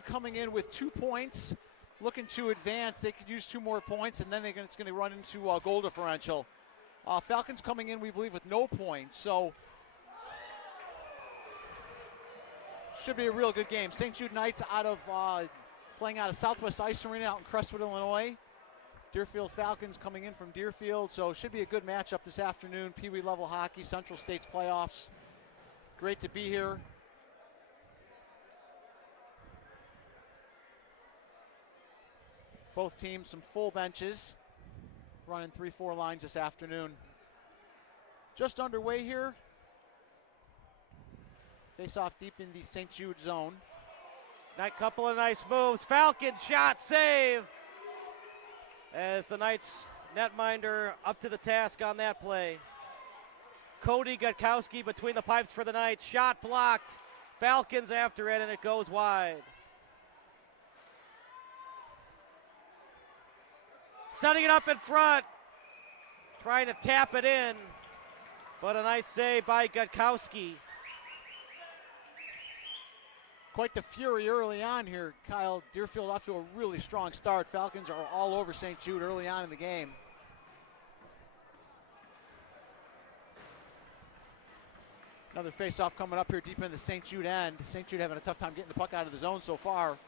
Jude coming in with 2 points, looking to advance. They could use 2 more points, and then it's going to run into goal differential. Falcons coming in, we believe, with no points. So should be a real good game. St. Jude Knights playing out of Southwest Ice Arena out in Crestwood, Illinois. Deerfield Falcons coming in from Deerfield. So should be a good matchup this afternoon. PeeWee level hockey, Central States playoffs. Great to be here. Both teams, some full benches, running 3-4 lines this afternoon. Just underway here. Face off deep in the St. Jude zone. Couple of nice moves. Falcons shot, save. As the Knights netminder up to the task on that play. Cody Gutkowski between the pipes for the Knights. Shot blocked. Falcons after it, and it goes wide. Setting it up in front. Trying to tap it in. But a nice save by Gutkowski. Quite the fury early on here, Kyle. Deerfield off to a really strong start. Falcons are all over St. Jude early on in the game. Another face-off coming up here deep in the St. Jude end. St. Jude having a tough time getting the puck out of the zone so far.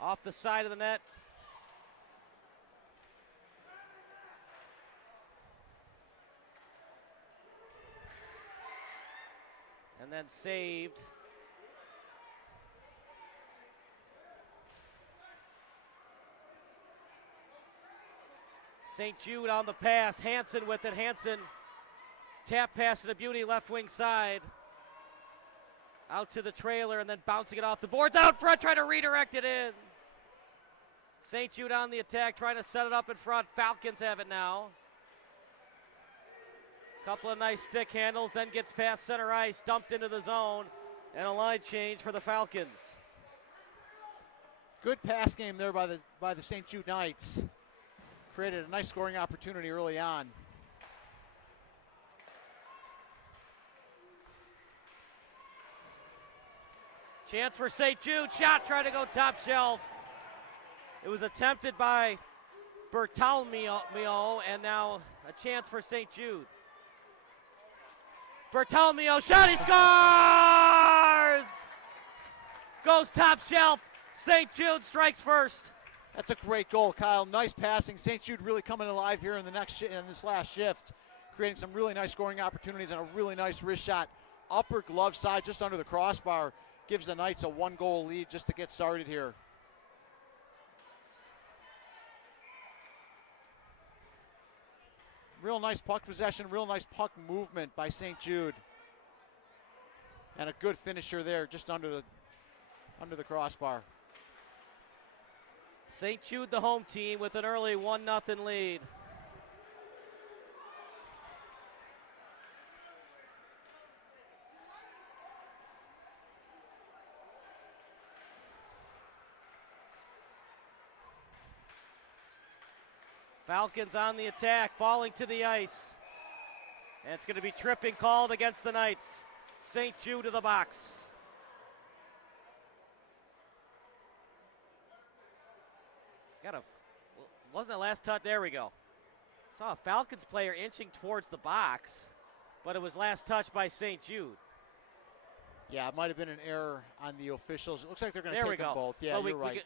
Off the side of the net. And then saved. St. Jude on the pass. Hansen with it. Hansen tap pass to the beauty left wing side. Out to the trailer and then bouncing it off the boards. Out front, trying to redirect it in. St. Jude on the attack, trying to set it up in front. Falcons have it now. Couple of nice stick handles, then gets past center ice, dumped into the zone, and a line change for the Falcons. Good pass game there by the St. Jude Knights. Created a nice scoring opportunity early on. Chance for St. Jude, shot trying to go top shelf. It was attempted by Bertalmio, and now a chance for St. Jude. Bertalmio shot, he scores! Goes top shelf. St. Jude strikes first. That's a great goal, Kyle. Nice passing. St. Jude really coming alive here in this last shift, creating some really nice scoring opportunities and a really nice wrist shot. Upper glove side, just under the crossbar, gives the Knights a 1-goal lead just to get started here. Real nice puck possession, real nice puck movement by St. Jude. And a good finisher there just under the crossbar. St. Jude, the home team, with an early 1-0 lead. Falcons on the attack, falling to the ice. And it's going to be tripping called against the Knights. St. Jude to the box. Wasn't it last touch? There we go. Saw a Falcons player inching towards the box, but it was last touch by St. Jude. Yeah, it might have been an error on the officials. It looks like they're going to take them both. Yeah, you're right.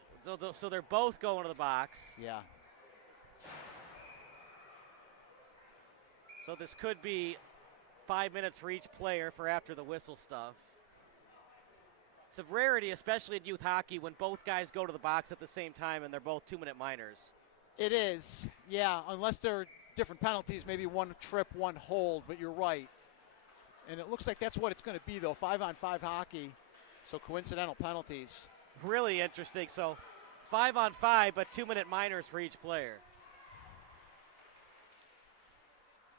So they're both going to the box. Yeah. So this could be 5 minutes for each player for after the whistle stuff. It's a rarity, especially in youth hockey, when both guys go to the box at the same time and they're both 2-minute minors. It is, yeah, unless they're different penalties, maybe one trip, one hold, but you're right. And it looks like that's what it's going to be, though, 5-on-5 hockey, so coincidental penalties. Really interesting. So 5-on-5, but 2-minute minors for each player.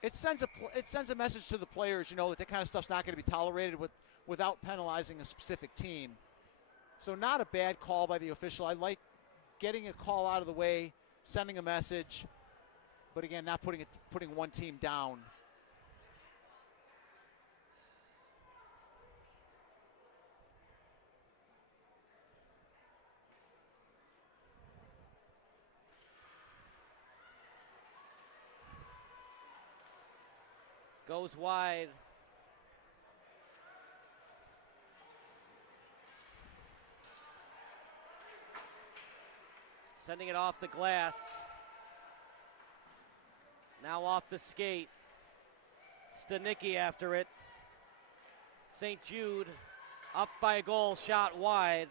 It sends a message to the players, that that kind of stuff's not going to be tolerated without penalizing a specific team. So not a bad call by the official. I like getting a call out of the way, sending a message, but again, not putting one team down. Goes wide. Sending it off the glass. Now off the skate. Stanicki after it. St. Jude up by a goal, shot wide.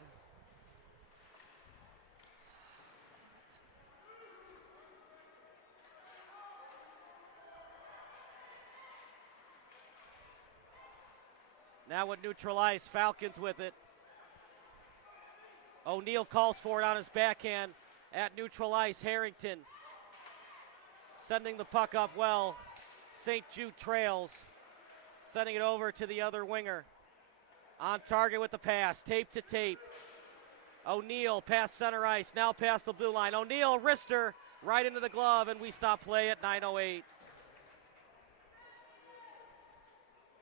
Now with neutral ice, Falcons with it. O'Neal calls for it on his backhand at neutral ice. Harrington sending the puck up well. St. Jude trails, sending it over to the other winger. On target with the pass, tape to tape. O'Neal past center ice, now past the blue line. O'Neal, wrister, right into the glove, and we stop play at 9:08.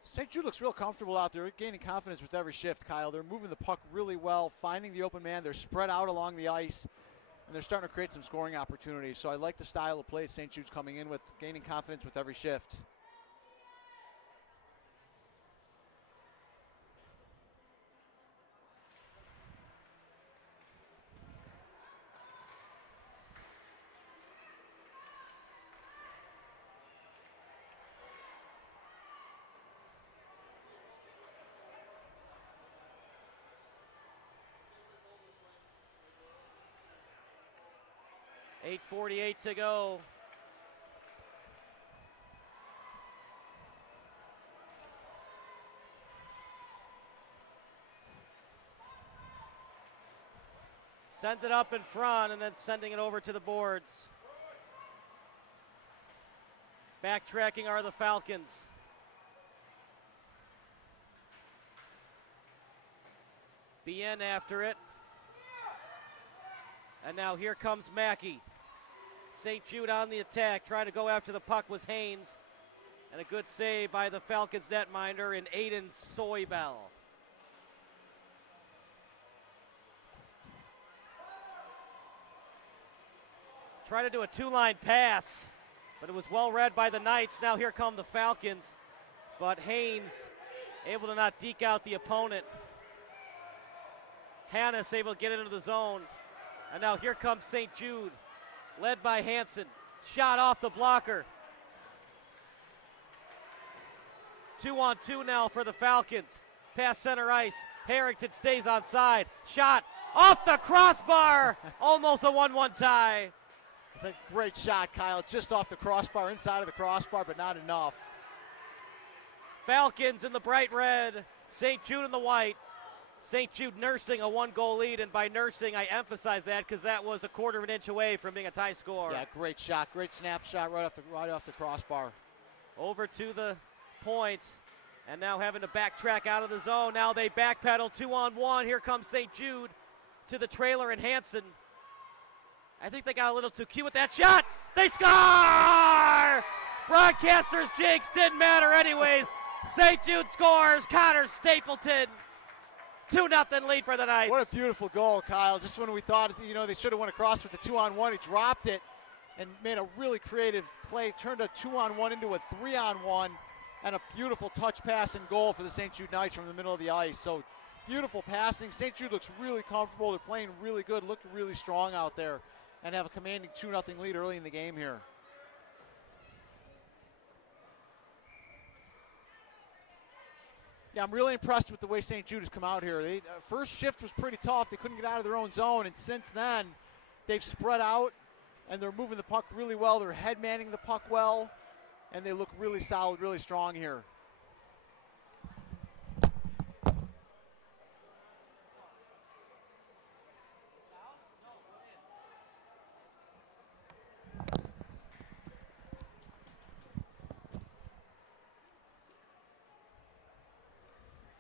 St. Jude looks real comfortable out there, gaining confidence with every shift, Kyle. They're moving the puck really well, finding the open man. They're spread out along the ice, and they're starting to create some scoring opportunities. So I like the style of play St. Jude's coming in with, gaining confidence with every shift. .8:48 to go. Sends it up in front and then sending it over to the boards. Backtracking are the Falcons. BN after it. And now here comes Mackey. St. Jude on the attack, trying to go after the puck was Haynes. And a good save by the Falcons netminder in Aiden Soybell. Try to do a two-line pass, but it was well read by the Knights. Now here come the Falcons, but Haynes able to not deke out the opponent. Hannes able to get into the zone. And now here comes St. Jude, led by Hansen. Shot off the blocker. 2-on-2 now for the Falcons. Past center ice. Harrington stays on side. Shot off the crossbar. Almost a 1-1 tie. It's a great shot, Kyle. Just off the crossbar, inside of the crossbar, but not enough. Falcons in the bright red. St. Jude in the white. St. Jude nursing a 1-goal lead, and by nursing, I emphasize that because that was a quarter of an inch away from being a tie score. Yeah, great shot, great snapshot right off the crossbar. Over to the point, and now having to backtrack out of the zone. Now they backpedal 2-on-1. Here comes St. Jude to the trailer and Hansen. I think they got a little too cute with that shot. They score! Broadcasters jinx didn't matter anyways. St. Jude scores. Connor Stapleton. 2-0 lead for the Knights. What a beautiful goal, Kyle. Just when we thought, they should have went across with the 2-on-1, he dropped it and made a really creative play, turned a 2-on-1 into a 3-on-1, and a beautiful touch pass and goal for the St. Jude Knights from the middle of the ice. So beautiful passing. St. Jude looks really comfortable. They're playing really good, looking really strong out there, and have a commanding 2-0 lead early in the game here. Yeah, I'm really impressed with the way St. Jude has come out here. First shift was pretty tough. They couldn't get out of their own zone, and since then, they've spread out, and they're moving the puck really well. They're head manning the puck well, and they look really solid, really strong here.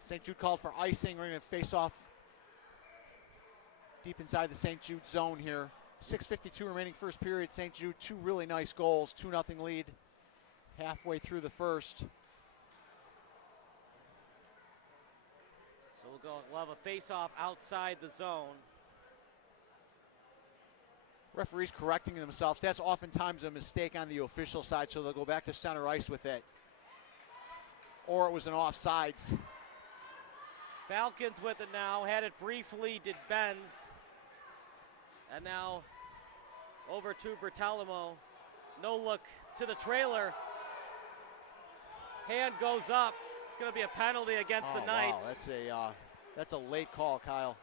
St. Jude called for icing. We're going to face off deep inside the St. Jude zone here. 6:52 remaining first period. St. Jude, two really nice goals, 2-0 lead halfway through the first. So we'll have a face-off outside the zone. Referees correcting themselves. That's oftentimes a mistake on the official side, so they'll go back to center ice with it. or it was an offsides. Falcons with it now. Had it briefly, did Benz. And now over to Bertalamo. No look to the trailer. Hand goes up. It's going to be a penalty against the Knights. Wow, that's a late call, Kyle.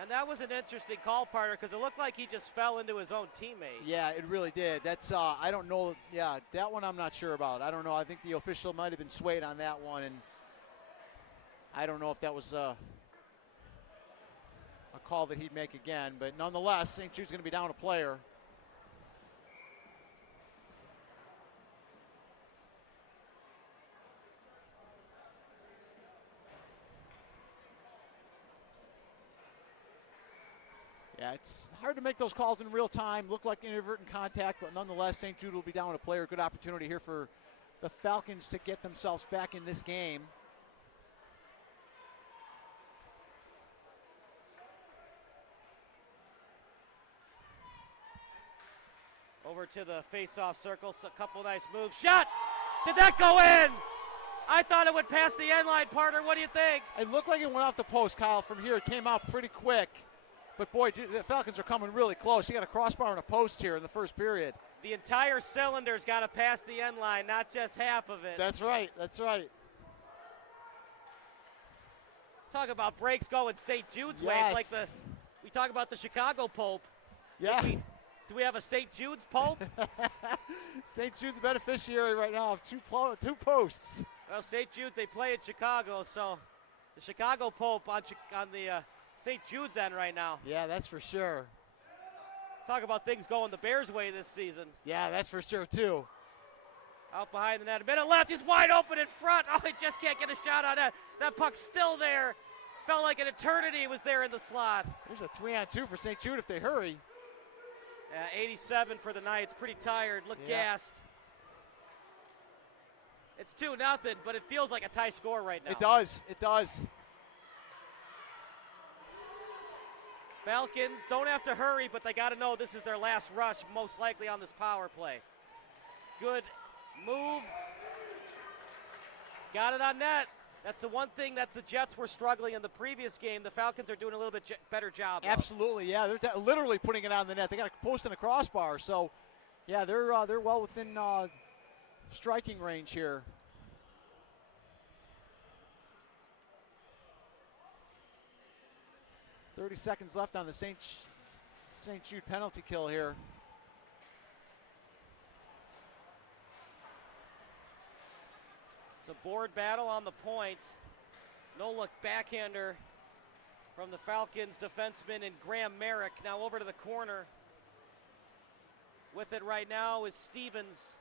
And that was an interesting call, partner, because it looked like he just fell into his own teammate. Yeah, it really did. That's I don't know. Yeah, that one I'm not sure about. I don't know. I think the official might have been swayed on that one, and I don't know if that was a call that he'd make again. But nonetheless, St. Jude's going to be down a player. Yeah, it's hard to make those calls in real time. Look like inadvertent contact, but nonetheless, St. Jude will be down a player. Good opportunity here for the Falcons to get themselves back in this game. Over to the face-off circle, so a couple nice moves. Shot! Did that go in? I thought it would pass the end line, partner. What do you think? It looked like it went off the post, Kyle. From here, it came out pretty quick. But boy, the Falcons are coming really close. You got a crossbar and a post here in the first period. The entire cylinder's got to pass the end line, not just half of it. That's right. That's right. Talk about breaks going St. Jude's way. Yes. It's like we talk about the Chicago Pope. Yeah. Do we have a St. Jude's Pope? St. Jude's the beneficiary right now of two posts. Well, St. Jude's, they play in Chicago, so the Chicago Pope on the St. Jude's end right now. Yeah, that's for sure. Talk about things going the Bears' way this season. Yeah, that's for sure, too. Out behind the net. A minute left. He's wide open in front. Oh, he just can't get a shot on that. That puck's still there. Felt like an eternity was there in the slot. There's a 3-on-2 for St. Jude if they hurry. Yeah, 87 for the Knights. Pretty tired. Look gassed. It's 2-0, but it feels like a tie score right now. It does. It does. Falcons don't have to hurry, but they got to know this is their last rush, most likely on this power play. Good move. Got it on net. That's the one thing that the Jets were struggling in the previous game. The Falcons are doing a little bit better job of. Absolutely, yeah. They're literally putting it on the net. They got a post and a crossbar, so yeah, they're well within striking range here. .30 seconds left on the St. Jude penalty kill here. It's a board battle on the point. No look backhander from the Falcons defenseman and Graham Merrick. Now over to the corner. With it right now is Stevens.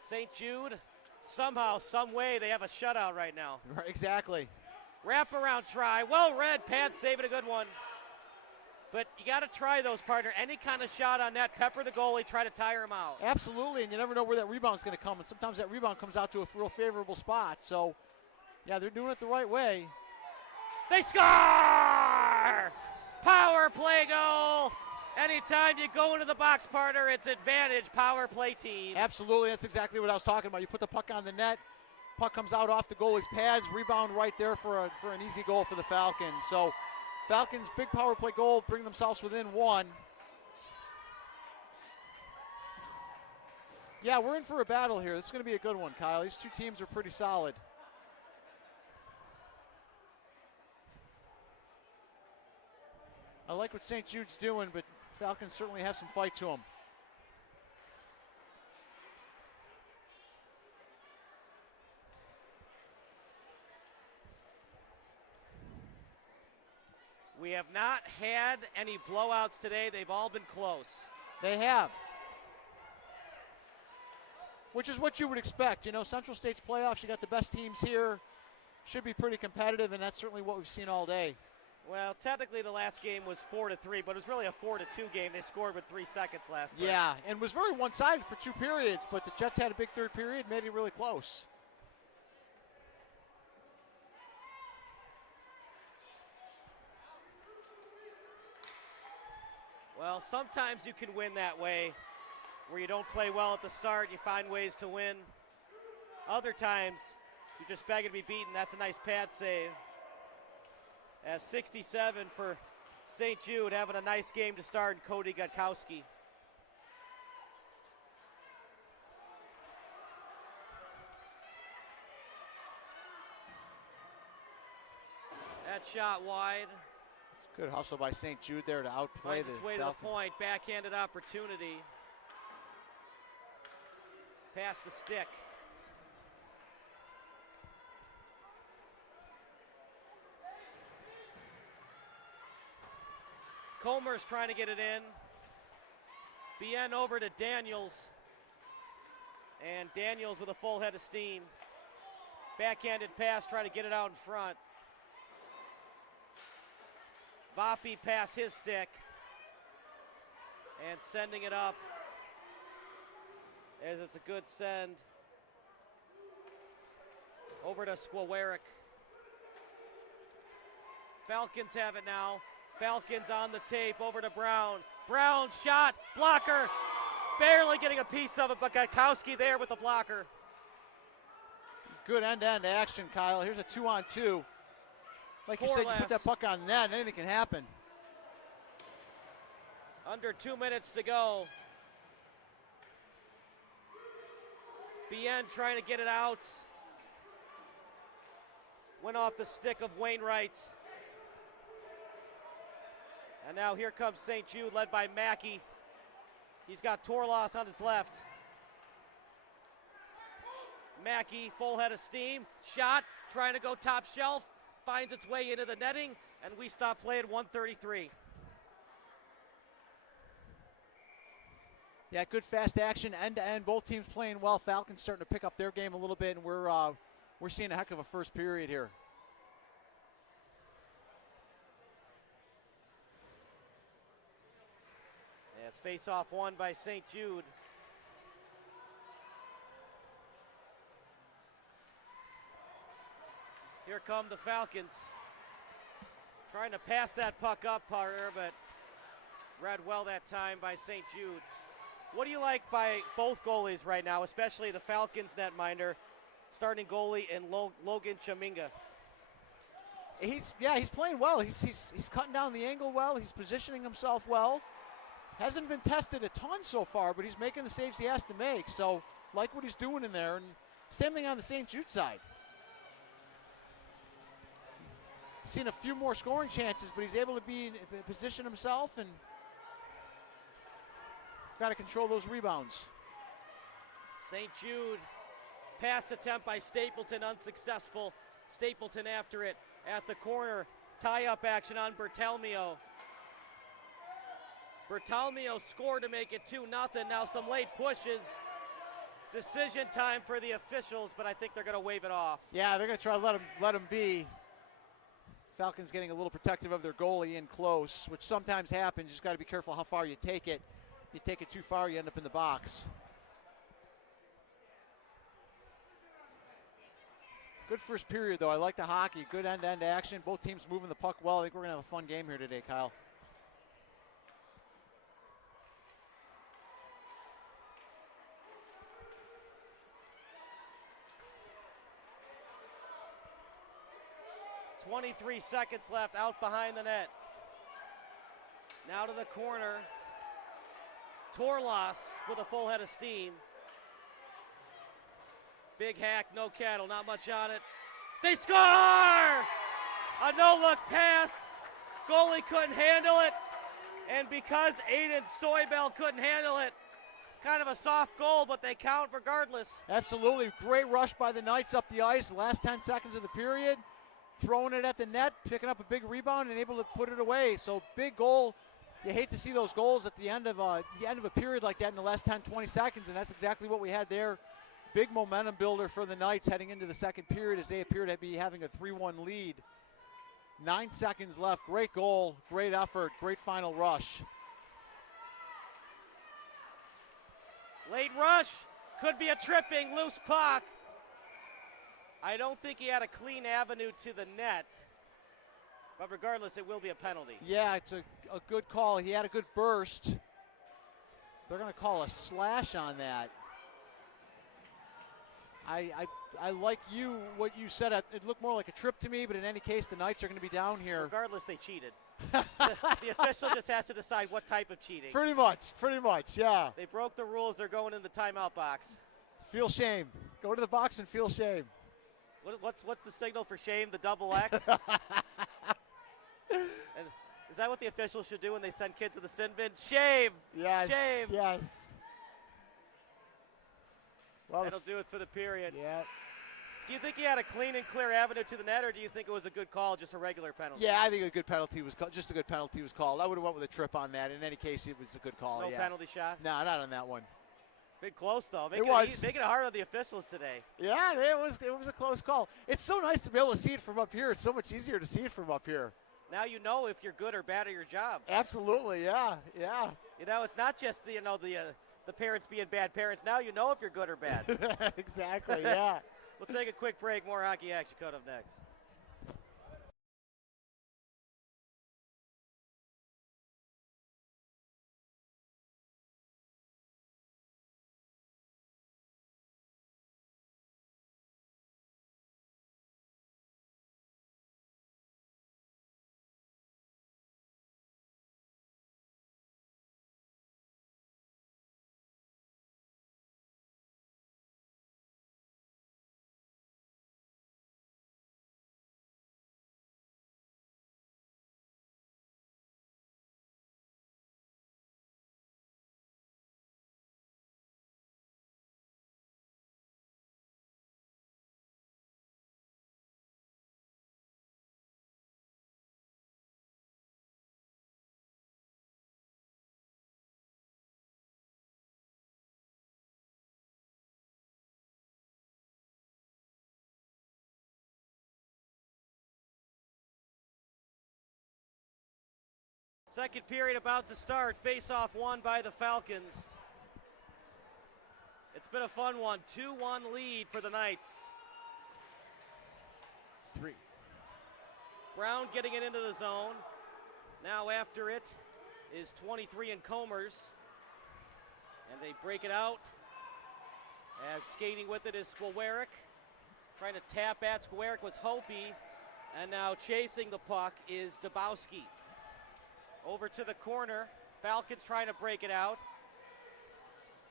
St. Jude, somehow, some way, they have a shutout right now. Right, exactly. Wraparound try, well read, Pants saving a good one. But you got to try those, partner. Any kind of shot on net, pepper the goalie, try to tire him out. Absolutely, and you never know where that rebound's going to come, and sometimes that rebound comes out to a real favorable spot. So, yeah, they're doing it the right way. They score! Power play goal! Anytime you go into the box, partner, it's advantage power play team. Absolutely, that's exactly what I was talking about. You put the puck on the net, puck comes out off the goalie's pads, rebound right there for an easy goal for the Falcons. So Falcons, big power play goal, bring themselves within one. Yeah, we're in for a battle here. This is going to be a good one, Kyle. These two teams are pretty solid. I like what St. Jude's doing, but Falcons certainly have some fight to them. We have not had any blowouts today. They've all been close. They have. Which is what you would expect. You know, Central State's playoffs, you got the best teams here. Should be pretty competitive, and that's certainly what we've seen all day. Well, technically the last game was 4-3, but it was really a 4-2 game. They scored with 3 seconds left. Yeah, and was very one-sided for 2 periods, but the Jets had a big third period, made it really close. Well, sometimes you can win that way. where you don't play well at the start, you find ways to win. Other times, you're just begging to be beaten. That's a nice pad save. As 67 for St. Jude, having a nice game to start, and Cody Gutkowski. That shot wide. It's good hustle by St. Jude there to outplay Finds its the way Falcons. to the point, backhanded opportunity. Past the stick. Comer's trying to get it in. Bien over to Daniels. And Daniels with a full head of steam. Backhanded pass, trying to get it out in front. Vapi past his stick. And sending it up. As it's a good send. Over to Skwawerek. Falcons have it now. Falcons on the tape, over to Brown. Brown shot, blocker, barely getting a piece of it, but Gutkowski there with the blocker. It's good end-to-end action, Kyle. Here's a 2-on-2. Like you said, you put that puck on net, and anything can happen. Under 2 minutes to go. Bien trying to get it out. Went off the stick of Wainwright. And now here comes St. Jude, led by Mackey. He's got Torlos on his left. Mackey, full head of steam. Shot, trying to go top shelf. Finds its way into the netting, and we stop play at 1:33. Yeah, good fast action, end-to-end. Both teams playing well. Falcons starting to pick up their game a little bit, and we're seeing a heck of a first period here. It's face-off won by St. Jude. Here come the Falcons. Trying to pass that puck up, partner, but read well that time by St. Jude. What do you like by both goalies right now, especially the Falcons netminder, starting goalie in Logan Chaminga? He's playing well. He's cutting down the angle well. He's positioning himself well. Hasn't been tested a ton so far, but he's making the saves he has to make. So, like what he's doing in there. And same thing on the St. Jude side. Seen a few more scoring chances, but he's able to position himself and got to control those rebounds. St. Jude, pass attempt by Stapleton, unsuccessful. Stapleton after it at the corner. Tie-up action on Bertalmio. Bertalmio scored to make it 2-0. Now some late pushes. Decision time for the officials, but I think they're going to wave it off. Yeah, they're going to try to let him be. Falcons getting a little protective of their goalie in close, which sometimes happens. You just got to be careful how far you take it. You take it too far, you end up in the box. Good first period, though. I like the hockey. Good end-to-end action. Both teams moving the puck well. I think we're going to have a fun game here today, Kyle. .23 seconds left, out behind the net. Now to the corner. Torlos with a full head of steam. Big hack, no cattle, not much on it. They score! A no-look pass. Goalie couldn't handle it. And because Aiden Soybell couldn't handle it, kind of a soft goal, but they count regardless. Absolutely. Great rush by the Knights up the ice. The last 10 seconds of the period. Throwing it at the net, picking up a big rebound, and able to put it away. So big goal. You hate to see those goals at the end of a period like that in the last 10, 20 seconds, and that's exactly what we had there. Big momentum builder for the Knights heading into the second period as they appear to be having a 3-1 lead. 9 seconds left. Great goal, great effort, great final rush. Late rush, could be a tripping, loose puck. I don't think he had a clean avenue to the net, but regardless, it will be a penalty. Yeah, it's a good call. He had a good burst. They're going to call a slash on that. I like what you said. It looked more like a trip to me, but in any case, the Knights are going to be down here. Regardless, they cheated. the official just has to decide what type of cheating. Pretty much, yeah. They broke the rules. They're going in the timeout box. Feel shame. Go to the box and feel shame. What's the signal for shame? The double X? And is that what the officials should do when they send kids to the sin bin? Shame! Yes, Shame! yes. Well, that'll do it for the period. Yeah. Do you think he had a clean and clear avenue to the net, or do you think it was a good call, just a regular penalty? Yeah, I think a good penalty was just a good penalty was called. I would have went with a trip on that. In any case, it was a good call. No penalty shot? No, not on that one. Been close though. It was. Making it hard on the officials today. Yeah, it was a close call. It's so nice to be able to see it from up here. It's so much easier to see it from up here. Now you know if you're good or bad at your job. Absolutely, yeah. You know, it's not just the parents being bad parents. Now you know if you're good or bad. Exactly, yeah. We'll take a quick break. More hockey action coming up next. Second period about to start. Face-off won by the Falcons. It's been a fun one. 2-1 lead for the Knights. 3. Brown getting it into the zone. Now after it is 23 and Comers. And they break it out. As skating with it is Skwarek. Trying to tap at Skwarek was Hopi. And now chasing the puck is Dabowski. Over to the corner. Falcons trying to break it out.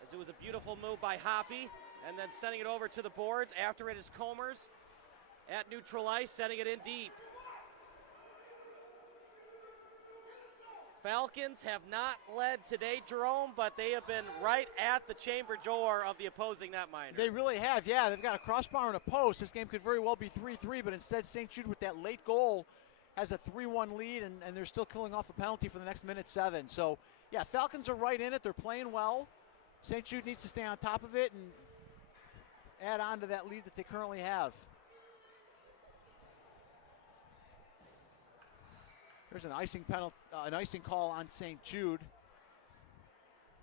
As it was a beautiful move by Hoppy. And then sending it over to the boards. After it is Comers at neutral ice, sending it in deep. Falcons have not led today, Jerome, but they have been right at the chamber door of the opposing netminder. They really have, yeah. They've got a crossbar and a post. This game could very well be 3-3, but instead St. Jude with that late goal has a 3-1 lead, and they're still killing off a penalty for the next minute 7. So, yeah, Falcons are right in it. They're playing well. St. Jude needs to stay on top of it and add on to that lead that they currently have. There's an icing penalty, an icing call on St. Jude.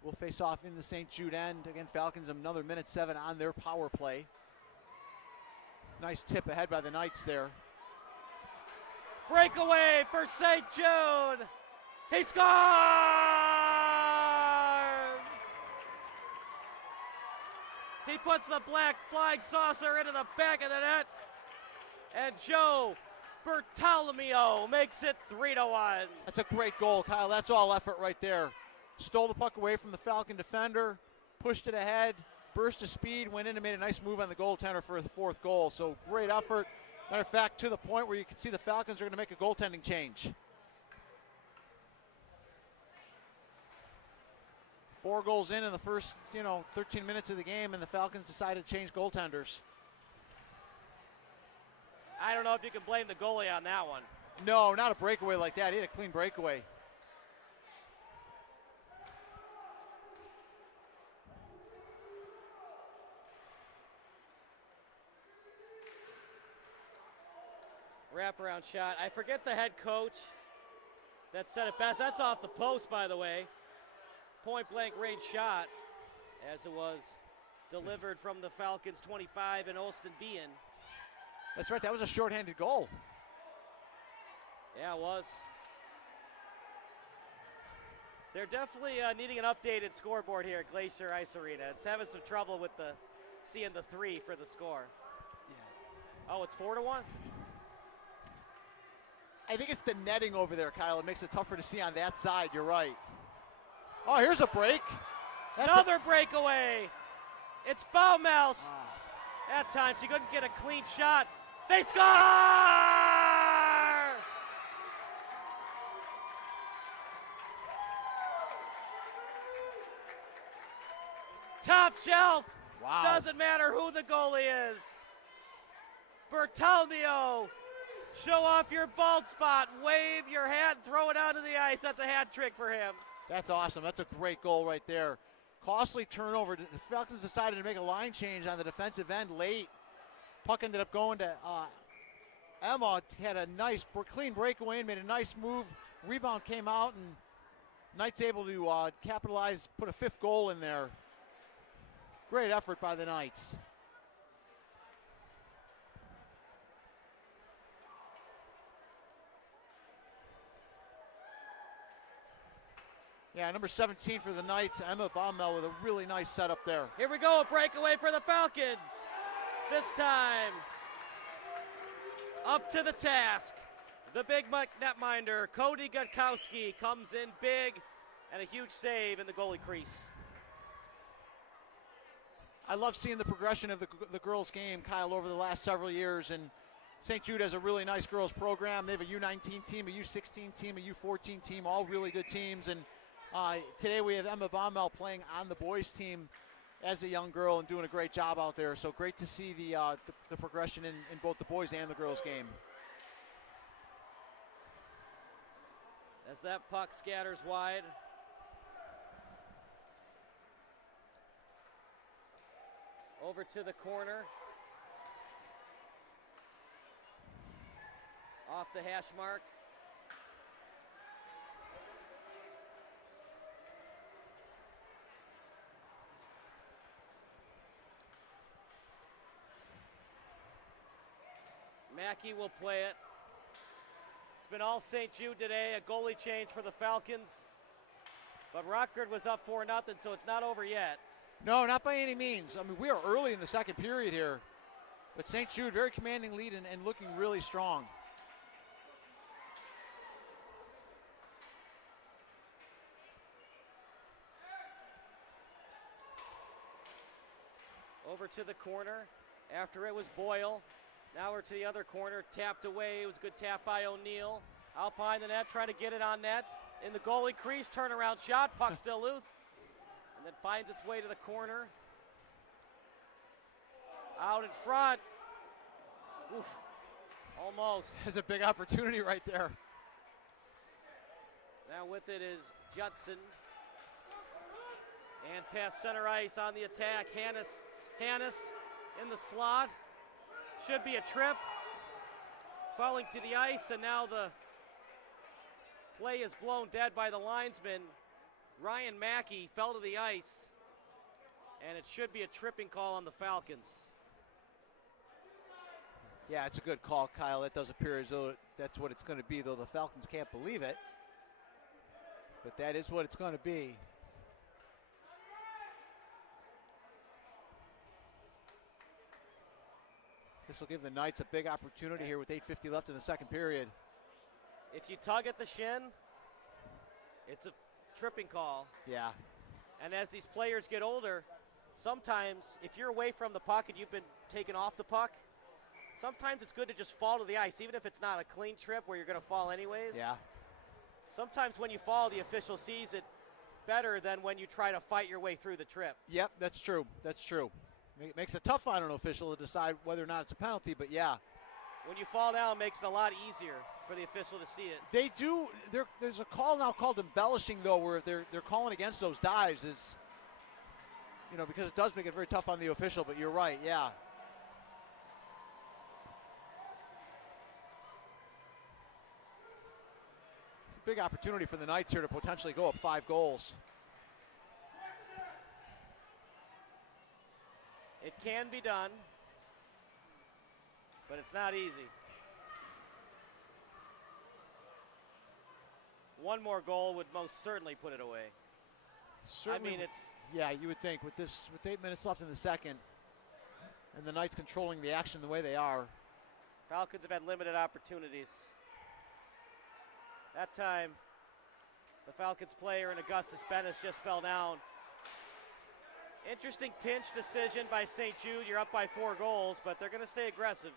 We'll face off in the St. Jude end. Again, Falcons another minute 7 on their power play. Nice tip ahead by the Knights there. Breakaway for St. Jude. He scores! He puts the black flying saucer into the back of the net. And Joe Bartolomeo makes it 3-1. That's a great goal, Kyle. That's all effort right there. Stole the puck away from the Falcon defender, pushed it ahead, burst of speed, went in and made a nice move on the goaltender for the 4th goal. So great effort. Matter of fact, to the point where you can see the Falcons are going to make a goaltending change. 4 goals in the first, 13 minutes of the game, and the Falcons decided to change goaltenders. I don't know if you can blame the goalie on that one. No, not a breakaway like that. He had a clean breakaway. Wraparound shot. I forget the head coach that said it best. That's off the post, by the way. Point blank range shot, as it was delivered from the Falcons 25 and Olston Bean. That's right, that was a shorthanded goal. Yeah, it was. They're definitely needing an updated scoreboard here at Glacier Ice Arena. It's having some trouble with seeing the 3 for the score. Yeah. Oh, it's 4-1? I think it's the netting over there, Kyle. It makes it tougher to see on that side. You're right. Oh, here's a break. Another breakaway. It's Baumels. That time she couldn't get a clean shot. They score! Top shelf. Wow. Doesn't matter who the goalie is. Bertalmio, show off your bald spot, wave your hat, throw it onto the ice. That's a hat trick for him. That's awesome. That's a great goal right there. Costly turnover. The Falcons decided to make a line change on the defensive end late. Puck ended up going to Emma. Had a nice, clean breakaway and made a nice move. Rebound came out, and Knights able to capitalize, put a 5th goal in there. Great effort by the Knights. Yeah, number 17 for the Knights, Emma Baumel, with a really nice setup there. Here we go, a breakaway for the Falcons. This time, up to the task. The big netminder, Cody Gutkowski, comes in big, and a huge save in the goalie crease. I love seeing the progression of the girls' game, Kyle, over the last several years. And St. Jude has a really nice girls' program. They have a U19 team, a U16 team, a U14 team, all really good teams. And today we have Emma Baumel playing on the boys' team as a young girl and doing a great job out there. So great to see the progression in both the boys and the girls' game. As that puck scatters wide. Over to the corner. Off the hash mark. Mackey will play it. It's been all St. Jude today, a goalie change for the Falcons. But Rockford was up 4-0, so it's not over yet. No, not by any means. I mean, we are early in the second period here. But St. Jude, very commanding lead and looking really strong. Over to the corner. After it was Boyle. Now we're to the other corner. Tapped away. It was a good tap by O'Neill. Out behind the net, trying to get it on net. In the goalie crease, turnaround shot. Puck still loose. And then finds its way to the corner. Out in front. Oof. Almost. There's a big opportunity right there. Now with it is Judson. And past center ice on the attack. Hannes in the slot. Should be a trip. Falling to the ice, and now the play is blown dead by the linesman. Ryan Mackey fell to the ice, and it should be a tripping call on the Falcons. Yeah, it's a good call, Kyle. It does appear as though that's what it's going to be, though the Falcons can't believe it. But that is what it's going to be. This will give the Knights a big opportunity here with 8:50 left in the second period. If you tug at the shin, it's a tripping call. Yeah. And as these players get older, sometimes if you're away from the puck and you've been taken off the puck, sometimes it's good to just fall to the ice, even if it's not a clean trip where you're going to fall anyways. Yeah. Sometimes when you fall, the official sees it better than when you try to fight your way through the trip. Yep, that's true. That's true. It makes it tough on an official to decide whether or not it's a penalty, but yeah. When you fall down, it makes it a lot easier for the official to see it. They do. There's a call now called embellishing, though, where they're calling against those dives, is, you know, because it does make it very tough on the official. But you're right, yeah. It's a big opportunity for the Knights here to potentially go up 5 goals. It can be done, but it's not easy. One more goal would most certainly put it away. Certainly, I mean, it's yeah, you would think with 8 minutes left in the second, and the Knights controlling the action the way they are. Falcons have had limited opportunities. That time, the Falcons player in Augustus Bennis just fell down. Interesting pinch decision by St. Jude. You're up by 4 goals, but they're going to stay aggressive.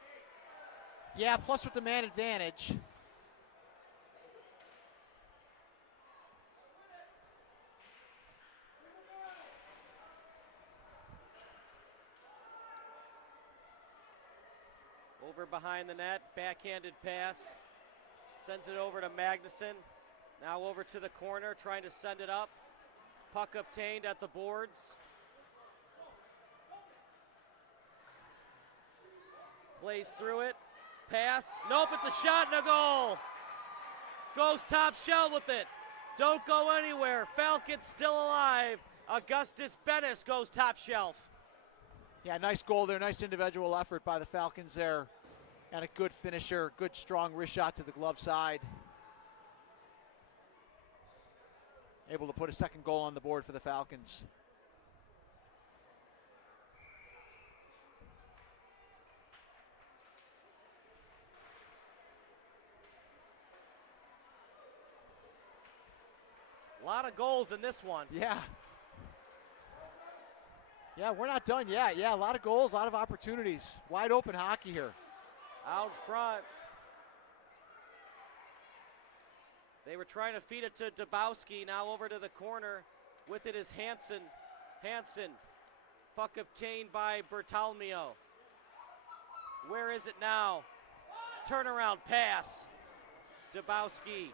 Yeah, plus with the man advantage. Over behind the net, backhanded pass. Sends it over to Magnuson. Now over to the corner, trying to send it up. Puck obtained at the boards. Plays through it. Pass. Nope, it's a shot and a goal. Goes top shelf with it. Don't go anywhere. Falcons still alive. Augustus Bennis goes top shelf. Yeah, nice goal there. Nice individual effort by the Falcons there. And a good finisher, good strong wrist shot to the glove side. Able to put a second goal on the board for the Falcons. A lot of goals in this one. Yeah. Yeah, we're not done yet. Yeah, a lot of goals, a lot of opportunities. Wide open hockey here. Out front. They were trying to feed it to Dabowski. Now over to the corner. With it is Hansen. Hansen. Puck obtained by Bertalmio. Where is it now? Turnaround pass. Dabowski.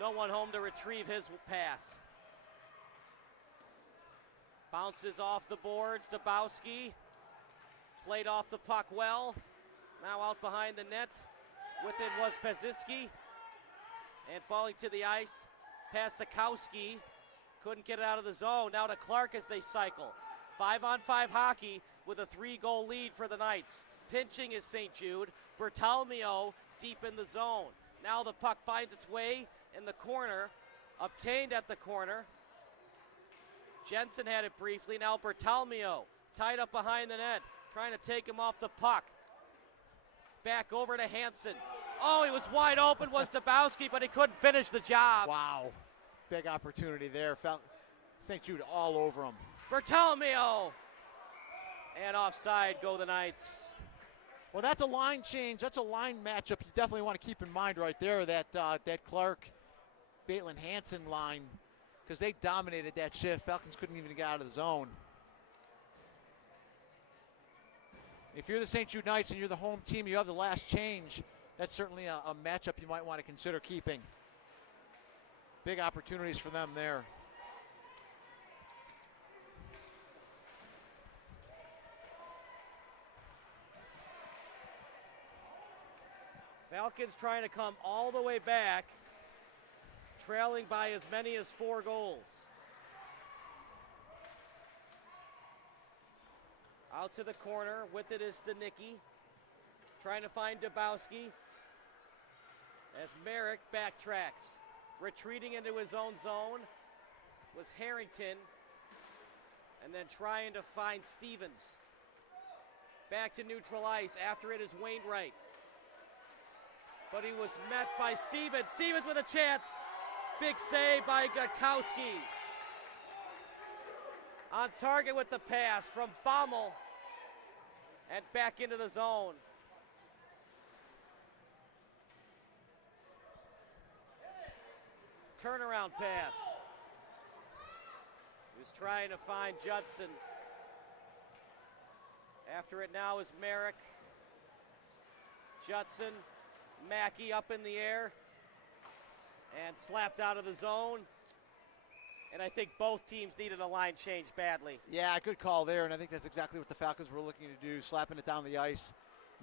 No one home to retrieve his pass. Bounces off the boards. Dabowski. Played off the puck well. Now out behind the net. With it was Peziski. And falling to the ice. Past Sikowski. Couldn't get it out of the zone. Now to Clark as they cycle. 5-on-5 hockey with a 3-goal lead for the Knights. Pinching is St. Jude. Bertalmio deep in the zone. Now the puck finds its way in the corner. Obtained at the corner. Jensen had it briefly. Now Bertalmio tied up behind the net. Trying to take him off the puck. Back over to Hansen. Oh, he was wide open, was Dabowski, but he couldn't finish the job. Wow. Big opportunity there. St. Jude all over him. Bertalmio. And offside go the Knights. Well, that's a line change. That's a line matchup you definitely want to keep in mind right there, that Clark, Bateman, Hansen line, because they dominated that shift. Falcons couldn't even get out of the zone. If you're the St. Jude Knights and you're the home team, you have the last change, that's certainly a matchup you might want to consider keeping. Big opportunities for them there. Falcons trying to come all the way back, trailing by as many as 4 goals. Out to the corner, with it is Danicki. Trying to find Dabowski. As Merrick backtracks. Retreating into his own zone was Harrington. And then trying to find Stevens. Back to neutral ice. After it is Wainwright. But he was met by Stevens. Stevens with a chance. Big save by Gutkowski. On target with the pass from Baumel. And back into the zone. Turnaround pass. He was trying to find Judson. After it now is Merrick. Judson. Mackey up in the air. And slapped out of the zone. And I think both teams needed a line change badly. Yeah, good call there, and I think that's exactly what the Falcons were looking to do, slapping it down the ice,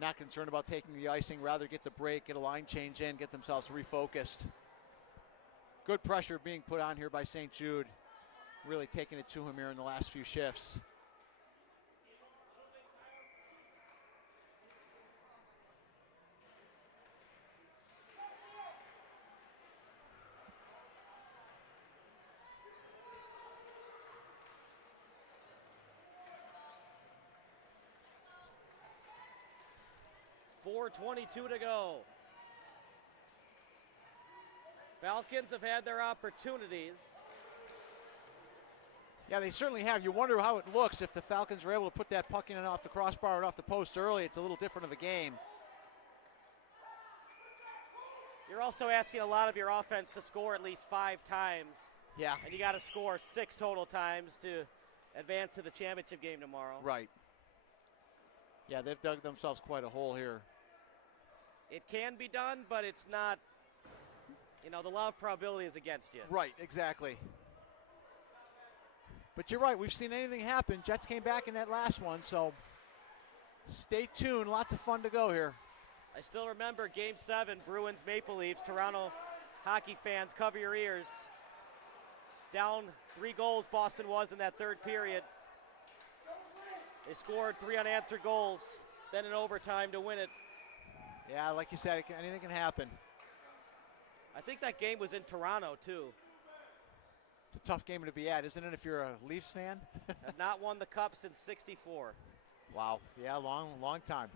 not concerned about taking the icing, rather get the break, get a line change in, get themselves refocused. Good pressure being put on here by St. Jude, really taking it to him here in the last few shifts. 4:22 to go. Falcons have had their opportunities. Yeah, they certainly have. You wonder how it looks if the Falcons are able to put that puck in and off the crossbar and off the post early. It's a little different of a game. You're also asking a lot of your offense to score at least 5 times. Yeah. And you got to score 6 total times to advance to the championship game tomorrow. Right. Yeah, they've dug themselves quite a hole here. It can be done, but it's not, the law of probability is against you. Right, exactly. But you're right, we've seen anything happen. Jets came back in that last one, so stay tuned. Lots of fun to go here. I still remember Game 7, Bruins Maple Leafs. Toronto hockey fans, cover your ears. Down 3 goals Boston was in that third period. They scored 3 unanswered goals, then in overtime to win it. Yeah, like you said, anything can happen. I think that game was in Toronto, too. It's a tough game to be at, isn't it, if you're a Leafs fan? Have not won the Cup since '64. Wow. Yeah, long time.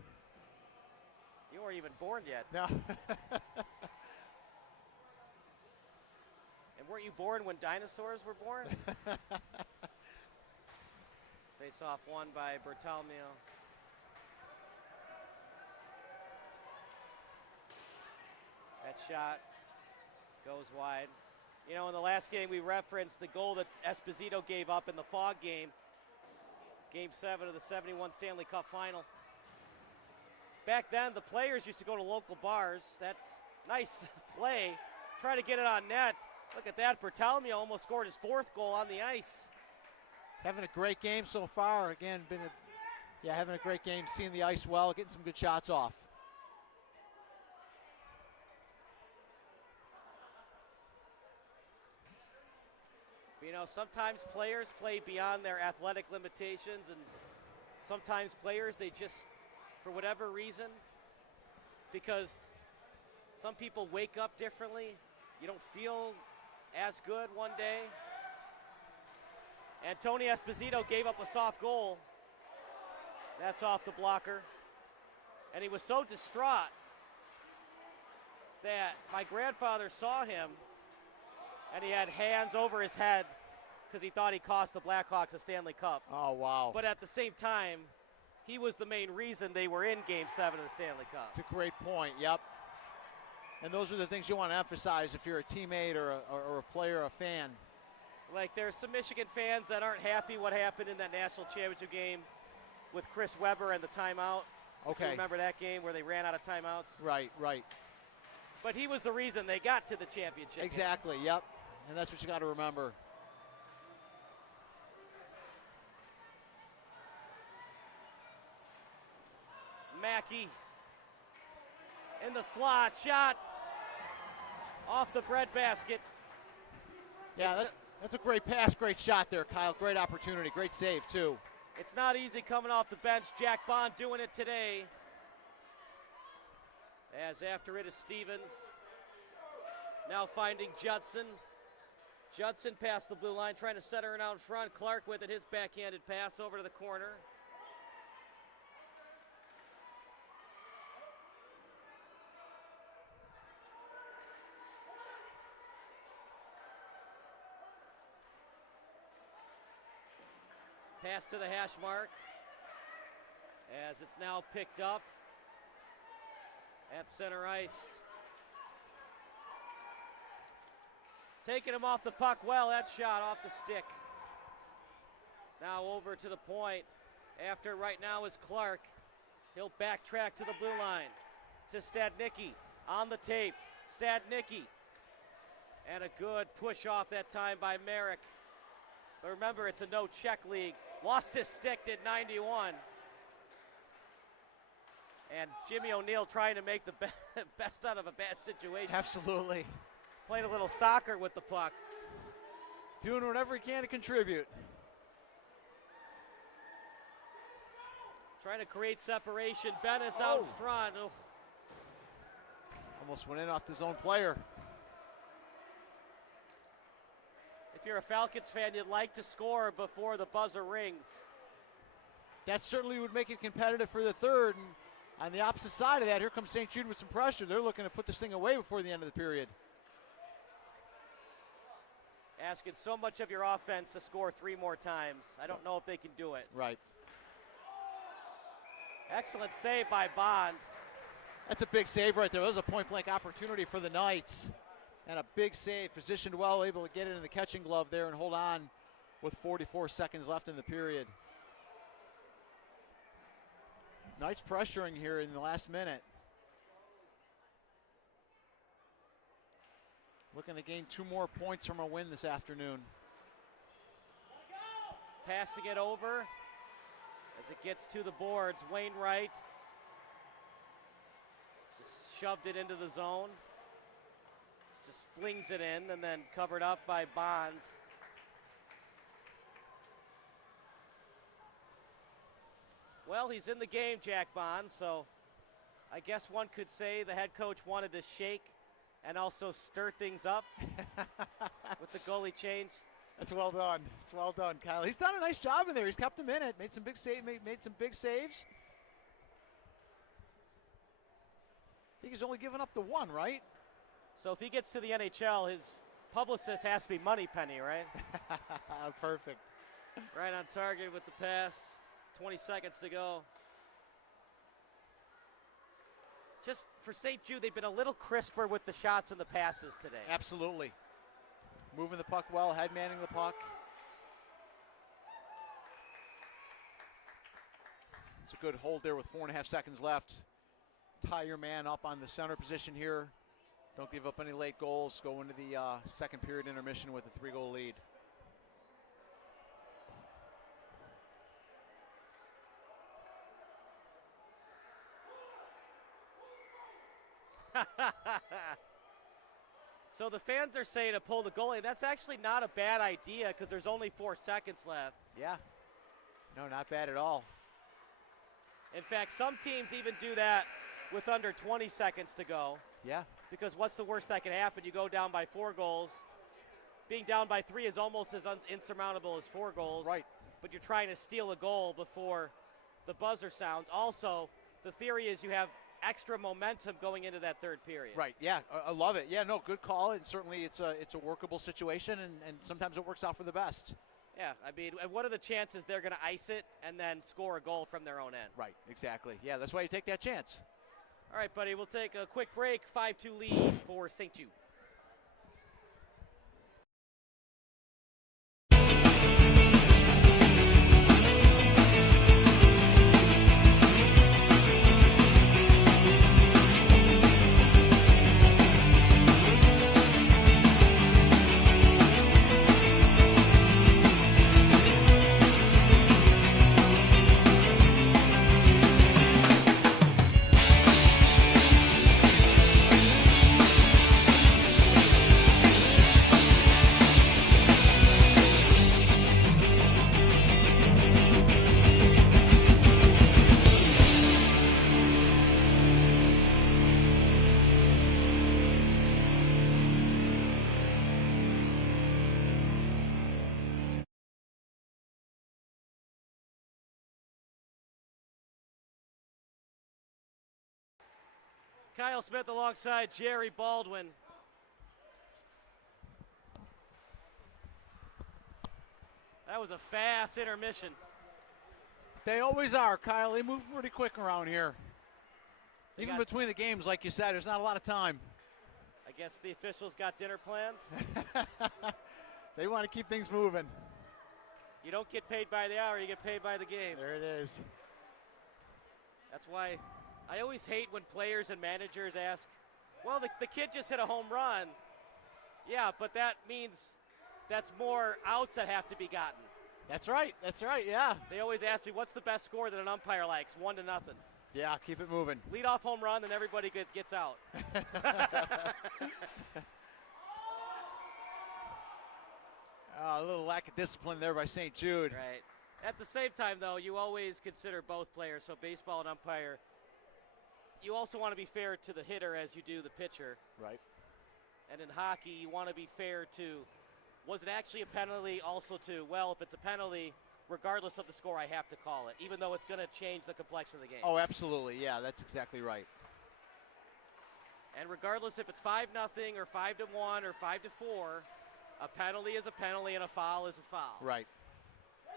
You weren't even born yet. No. And weren't you born when dinosaurs were born? Face-off won by Bertalmio. That shot goes wide. In the last game we referenced the goal that Esposito gave up in the Fog game. Game 7 of the 71 Stanley Cup final. Back then, the players used to go to local bars. That nice play, try to get it on net. Look at that, Bertalmio almost scored his 4th goal on the ice. Having a great game so far. Again, having a great game, seeing the ice well, getting some good shots off. Sometimes players play beyond their athletic limitations, and sometimes players, they just, for whatever reason, because some people wake up differently, you don't feel as good one day. And Tony Esposito gave up a soft goal. That's off the blocker. And he was so distraught that my grandfather saw him, and he had hands over his head because he thought he cost the Blackhawks a Stanley Cup. Oh, wow. But at the same time, he was the main reason they were in Game 7 of the Stanley Cup. It's a great point, yep. And those are the things you want to emphasize if you're a teammate or a player, a fan. Like, there's some Michigan fans that aren't happy what happened in that national championship game with Chris Webber and the timeout. Okay. You remember that game where they ran out of timeouts? Right. But he was the reason they got to the championship. Exactly, game. Yep. And that's what you got to remember. Mackey in the slot, shot off the breadbasket. Yeah, that's a great pass, great shot there, Kyle. Great opportunity, great save, too. It's not easy coming off the bench. Jack Bond doing it today. As after it is Stevens. Now finding Judson. Judson past the blue line, trying to center it out in front. Clark with it, his backhanded pass over to the corner. Pass to the hash mark as it's now picked up at center ice. Taking him off the puck well, that shot off the stick. Now over to the point. After right now is Clark. He'll backtrack to the blue line. To Stadnicki on the tape. Stadnicki. And a good push off that time by Merrick. But remember, it's a no-check league. Lost his stick at 91. And Jimmy O'Neill trying to make the best out of a bad situation. Absolutely. Playing a little soccer with the puck. Doing whatever he can to contribute. Trying to create separation. Ben is out front. Oh. Almost went in off his own player. If you're a Falcons fan, you'd like to score before the buzzer rings. That certainly would make it competitive for the third. And On the opposite side of that, here comes St. Jude with some pressure. They're looking to put this thing away before the end of the period. Asking so much of your offense to score 3 more times. I don't know if they can do it. Right. Excellent save by Bond. That's a big save right there. That was a point-blank opportunity for the Knights. And a big save, positioned well, able to get it in the catching glove there and hold on with 44 seconds left in the period. Knights pressuring here in the last minute. Looking to gain 2 more points from a win this afternoon. Passing it over as it gets to the boards. Wainwright just shoved it into the zone. Just flings it in and then covered up by Bond. Well, he's in the game, Jack Bond, so I guess one could say the head coach wanted to shake and also stir things up with the goalie change. That's well done. It's well done, Kyle. He's done a nice job in there. He's kept him in it. Made some big saves. I think he's only given up the 1, right? So if he gets to the NHL, his publicist has to be Moneypenny, right? Perfect. Right on target with the pass. 20 seconds to go. Just for St. Jude, they've been a little crisper with the shots and the passes today. Absolutely. Moving the puck well, head manning the puck. It's a good hold there with 4.5 seconds left. Tie your man up on the center position here. Don't give up any late goals. Go into the second period intermission with a 3-goal lead. So the fans are saying to pull the goalie. That's actually not a bad idea because there's only 4 seconds left. Yeah. No, not bad at all. In fact, some teams even do that with under 20 seconds to go. Yeah. Because what's the worst that can happen? You go down by 4 goals. Being down by 3 is almost as insurmountable as 4 goals. Right. But you're trying to steal a goal before the buzzer sounds. Also, the theory is you have extra momentum going into that 3rd period. Right, yeah, I love it. Yeah, no, good call, and certainly it's a workable situation, and sometimes it works out for the best. Yeah, I mean, what are the chances they're going to ice it and then score a goal from their own end? Right, exactly. Yeah, that's why you take that chance. All right, buddy, we'll take a quick break. 5-2 lead for St. Jude. Kyle Smith alongside Jerry Baldwin. That was a fast intermission. They always are, Kyle. They move pretty quick around here. Even between the games, like you said, there's not a lot of time. I guess the officials got dinner plans. They want to keep things moving. You don't get paid by the hour, you get paid by the game. There it is. That's why I always hate when players and managers ask, well, the kid just hit a home run. Yeah, but that means that's more outs that have to be gotten. That's right, yeah. They always ask me, what's the best score that an umpire likes? 1-0. Yeah, keep it moving. Lead off home run, and everybody gets out. A little lack of discipline there by St. Jude. Right. At the same time, though, you always consider both players, so baseball and umpire. You also want to be fair to the hitter as you do the pitcher. Right. And in hockey, you want to be fair to, was it actually a penalty? Also to, well, if it's a penalty, regardless of the score, I have to call it, even though it's going to change the complexion of the game. Oh, absolutely. Yeah, that's exactly right. And regardless if it's 5-0 or 5-1 or 5-4, a penalty is a penalty and a foul is a foul. Right.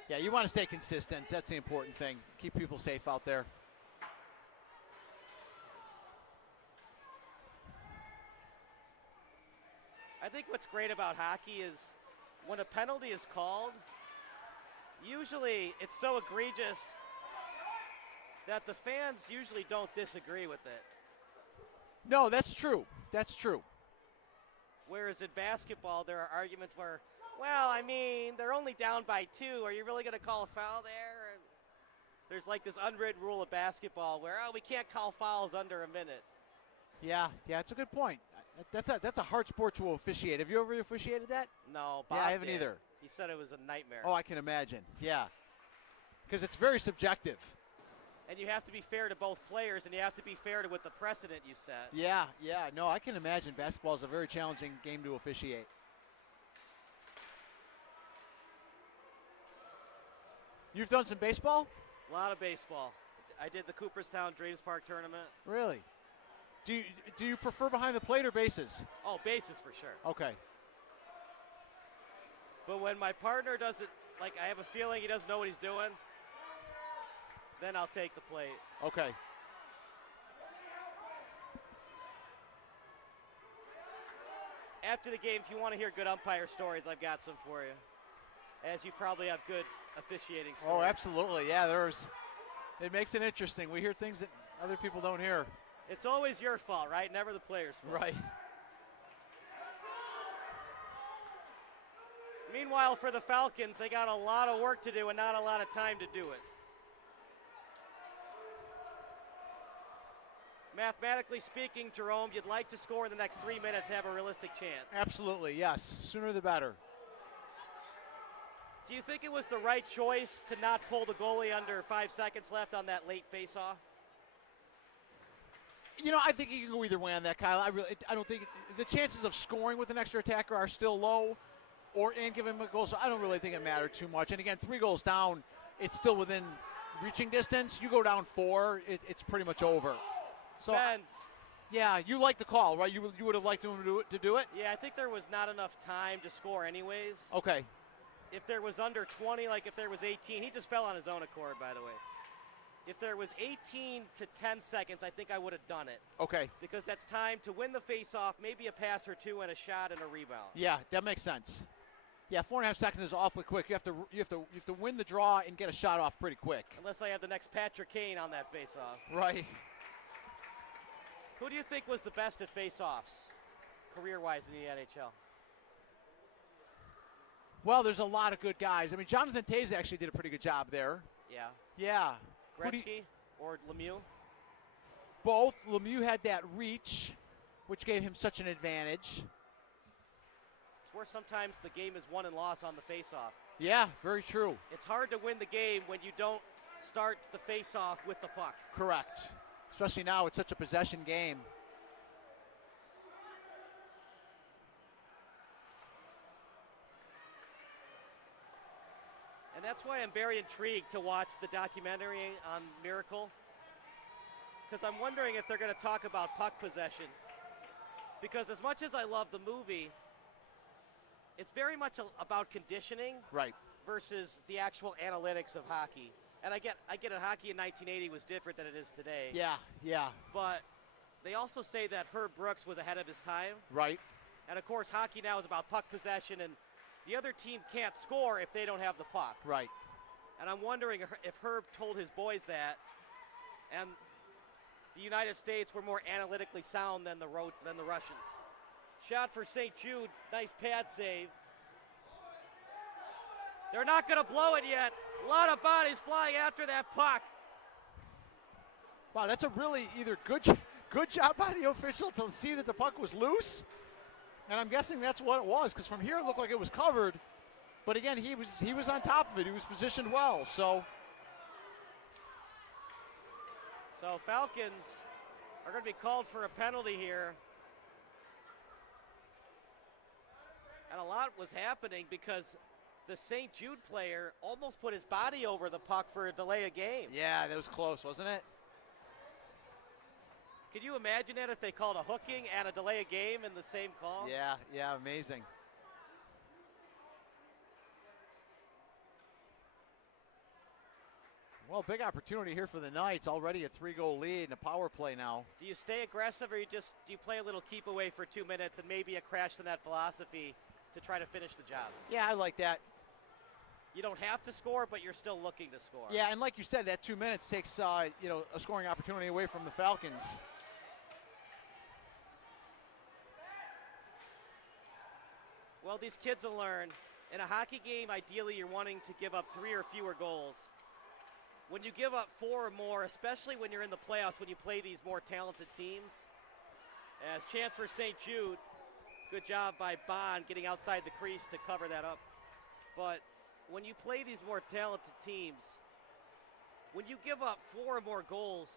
Yeah, you want to stay consistent. That's the important thing. Keep people safe out there. I think what's great about hockey is when a penalty is called, usually it's so egregious that the fans usually don't disagree with it. No, that's true. That's true. Whereas in basketball, there are arguments where, well, I mean, they're only down by 2. Are you really going to call a foul there? And there's like this unwritten rule of basketball where, oh, we can't call fouls under a minute. Yeah, it's a good point. That's a hard sport to officiate. Have you ever officiated that? No, Bob Yeah, I haven't did. either. He said it was a nightmare. Oh, I can imagine. Yeah. Because it's very subjective. And you have to be fair to both players, and you have to be fair to what the precedent you set. Yeah. No, I can imagine. Basketball is a very challenging game to officiate. You've done some baseball? A lot of baseball. I did the Cooperstown Dreams Park tournament. Really? Do you prefer behind the plate or bases? Oh, bases for sure. Okay. But when my partner doesn't, like I have a feeling he doesn't know what he's doing, then I'll take the plate. Okay. After the game, if you want to hear good umpire stories, I've got some for you. As you probably have good officiating stories. Oh, absolutely. Yeah, it makes it interesting. We hear things that other people don't hear. It's always your fault, right? Never the player's fault. Right. Meanwhile, for the Falcons, they got a lot of work to do and not a lot of time to do it. Mathematically speaking, Jerome, you'd like to score in the next 3 minutes, have a realistic chance. Absolutely, yes. Sooner the better. Do you think it was the right choice to not pull the goalie under 5 seconds left on that late face-off? You know, I think you can go either way on that, Kyle. I don't think the chances of scoring with an extra attacker are still low, and giving him a goal. So I don't really think it mattered too much. And again, 3 goals down, it's still within reaching distance. You go down 4, it's pretty much over. So Benz. Yeah, you like the call, right? You would have liked him to do it. Yeah, I think there was not enough time to score anyways. Okay. If there was under 20, like if there was 18, he just fell on his own accord, by the way. If there was 18 to 10 seconds, I think I would have done it. Okay. Because that's time to win the face-off, maybe a pass or 2 and a shot and a rebound. Yeah, that makes sense. Yeah, 4.5 seconds is awfully quick. You have to win the draw and get a shot off pretty quick. Unless I have the next Patrick Kane on that face-off. Right. Who do you think was the best at face-offs, career-wise in the NHL? Well, there's a lot of good guys. I mean, Jonathan Toews actually did a pretty good job there. Yeah. Yeah. Gretzky or Lemieux? Both. Lemieux had that reach, which gave him such an advantage. It's where sometimes the game is won and lost on the face-off. Yeah, very true. It's hard to win the game when you don't start the face-off with the puck. Correct. Especially now, it's such a possession game. And that's why I'm very intrigued to watch the documentary on Miracle. Because I'm wondering if they're going to talk about puck possession. Because as much as I love the movie, it's very much about conditioning. Right. Versus the actual analytics of hockey. And I get it, hockey in 1980 was different than it is today. Yeah. But they also say that Herb Brooks was ahead of his time. Right. And of course, hockey now is about puck possession, and the other team can't score if they don't have the puck. Right. And I'm wondering if Herb told his boys that, and the United States were more analytically sound than the Russians. Shot for St. Jude, nice pad save. They're not going to blow it yet. A lot of bodies flying after that puck. Wow, that's a really either good job by the official to see that the puck was loose, and I'm guessing that's what it was, because from here it looked like it was covered. But again, he was on top of it. He was positioned well. So Falcons are going to be called for a penalty here. And a lot was happening because the St. Jude player almost put his body over the puck for a delay of game. Yeah, that was close, wasn't it? Could you imagine that if they called a hooking and a delay of game in the same call? Yeah, amazing. Well, big opportunity here for the Knights. Already a 3-goal lead and a power play now. Do you stay aggressive, or do you play a little keep away for 2 minutes and maybe a crash to that philosophy to try to finish the job? Yeah, I like that. You don't have to score, but you're still looking to score. Yeah, and like you said, that 2 minutes takes a scoring opportunity away from the Falcons. Well, these kids will learn. In a hockey game, ideally you're wanting to give up 3 or fewer goals. When you give up 4 or more, especially when you're in the playoffs, when you play these more talented teams, as chance for St. Jude, good job by Bond getting outside the crease to cover that up. But when you play these more talented teams, when you give up 4 or more goals,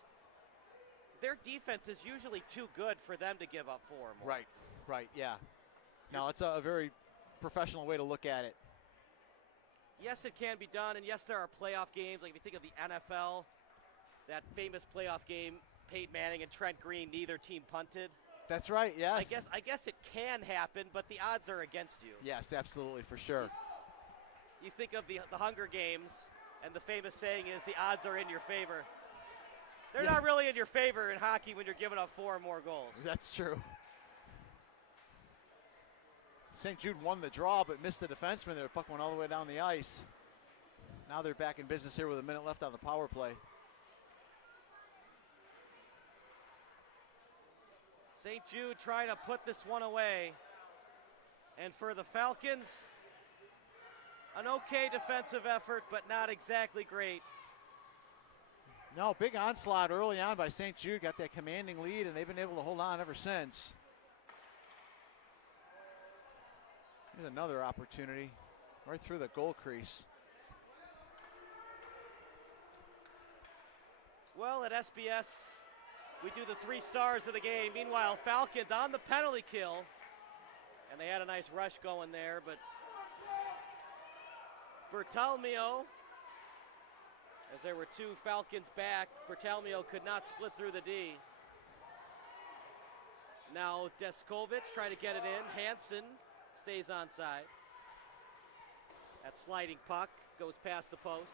their defense is usually too good for them to give up 4 or more. Right, yeah. No, it's a very professional way to look at it. Yes, it can be done, and yes, there are playoff games. Like if you think of the NFL, that famous playoff game, Peyton Manning and Trent Green, neither team punted. That's right, yes. I guess it can happen, but the odds are against you. Yes, absolutely, for sure. You think of the Hunger Games, and the famous saying is the odds are in your favor. They're not really in your favor in hockey when you're giving up 4 or more goals. That's true. St. Jude won the draw, but missed the defenseman there. Puck went all the way down the ice. Now they're back in business here with a minute left on the power play. St. Jude trying to put this one away. And for the Falcons, an okay defensive effort, but not exactly great. No, big onslaught early on by St. Jude. Got that commanding lead, and they've been able to hold on ever since. Here's another opportunity right through the goal crease. Well, at SBS, we do the 3 stars of the game. Meanwhile, Falcons on the penalty kill. And they had a nice rush going there, but Bertalmio, as there were 2 Falcons back, Bertalmio could not split through the D. Now Deskovic trying to get it in. Hansen stays onside. That sliding puck goes past the post.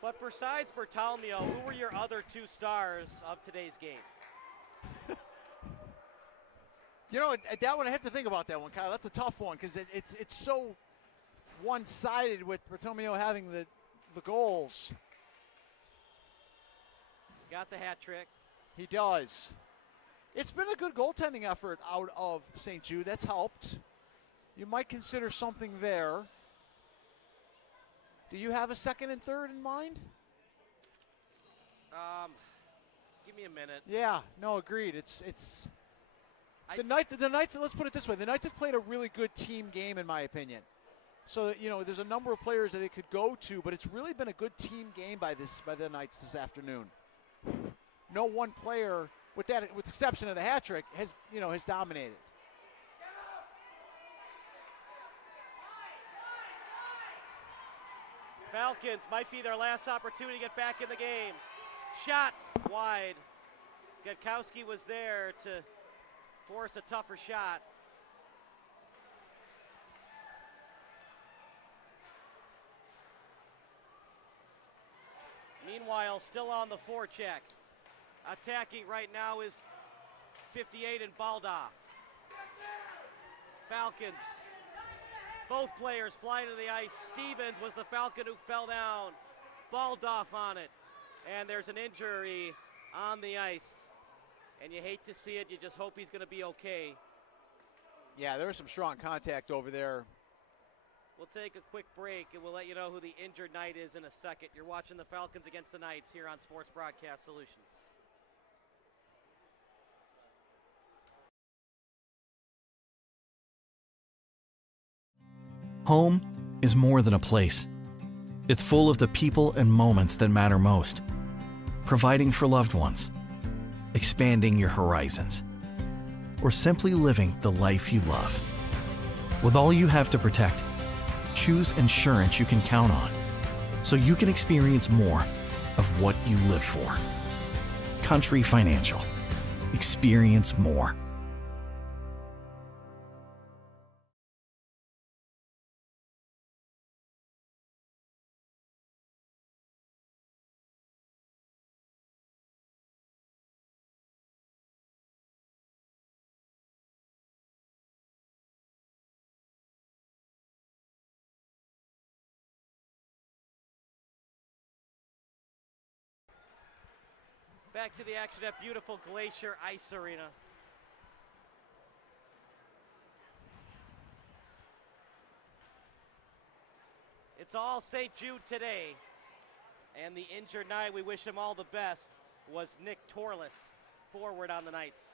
But besides Bertalmio, who were your other 2 stars of today's game? You know, that one, I have to think about that one, Kyle. That's a tough one because it's so one-sided with Bertalmio having the goals. He's got the hat trick. He does. It's been a good goaltending effort out of St. Jude. That's helped. You might consider something there. Do you have a second and third in mind? Give me a minute. Yeah, no, agreed. It's the Knights, let's put it this way. The Knights have played a really good team game, in my opinion. So, there's a number of players that it could go to, but it's really been a good team game by the Knights this afternoon. No one player, with the exception of the hat trick, has dominated. Falcons might be their last opportunity to get back in the game. Shot wide. Gutkowski was there to force a tougher shot. Meanwhile, still on the forecheck. Attacking right now is 58 and Baldoff. Falcons. Both players flying to the ice. Stevens was the Falcon who fell down. Baldoff on it. And there's an injury on the ice. And you hate to see it. You just hope he's going to be okay. Yeah, there was some strong contact over there. We'll take a quick break, and we'll let you know who the injured Knight is in a second. You're watching the Falcons against the Knights here on Sports Broadcast Solutions. Home is more than a place. It's full of the people and moments that matter most. Providing for loved ones, expanding your horizons, or simply living the life you love. With all you have to protect, choose insurance you can count on so you can experience more of what you live for. Country Financial. Experience more. Back to the action at beautiful Glacier Ice Arena. It's all St. Jude today. And the injured Knight, we wish him all the best, was Nick Torles, forward on the Knights.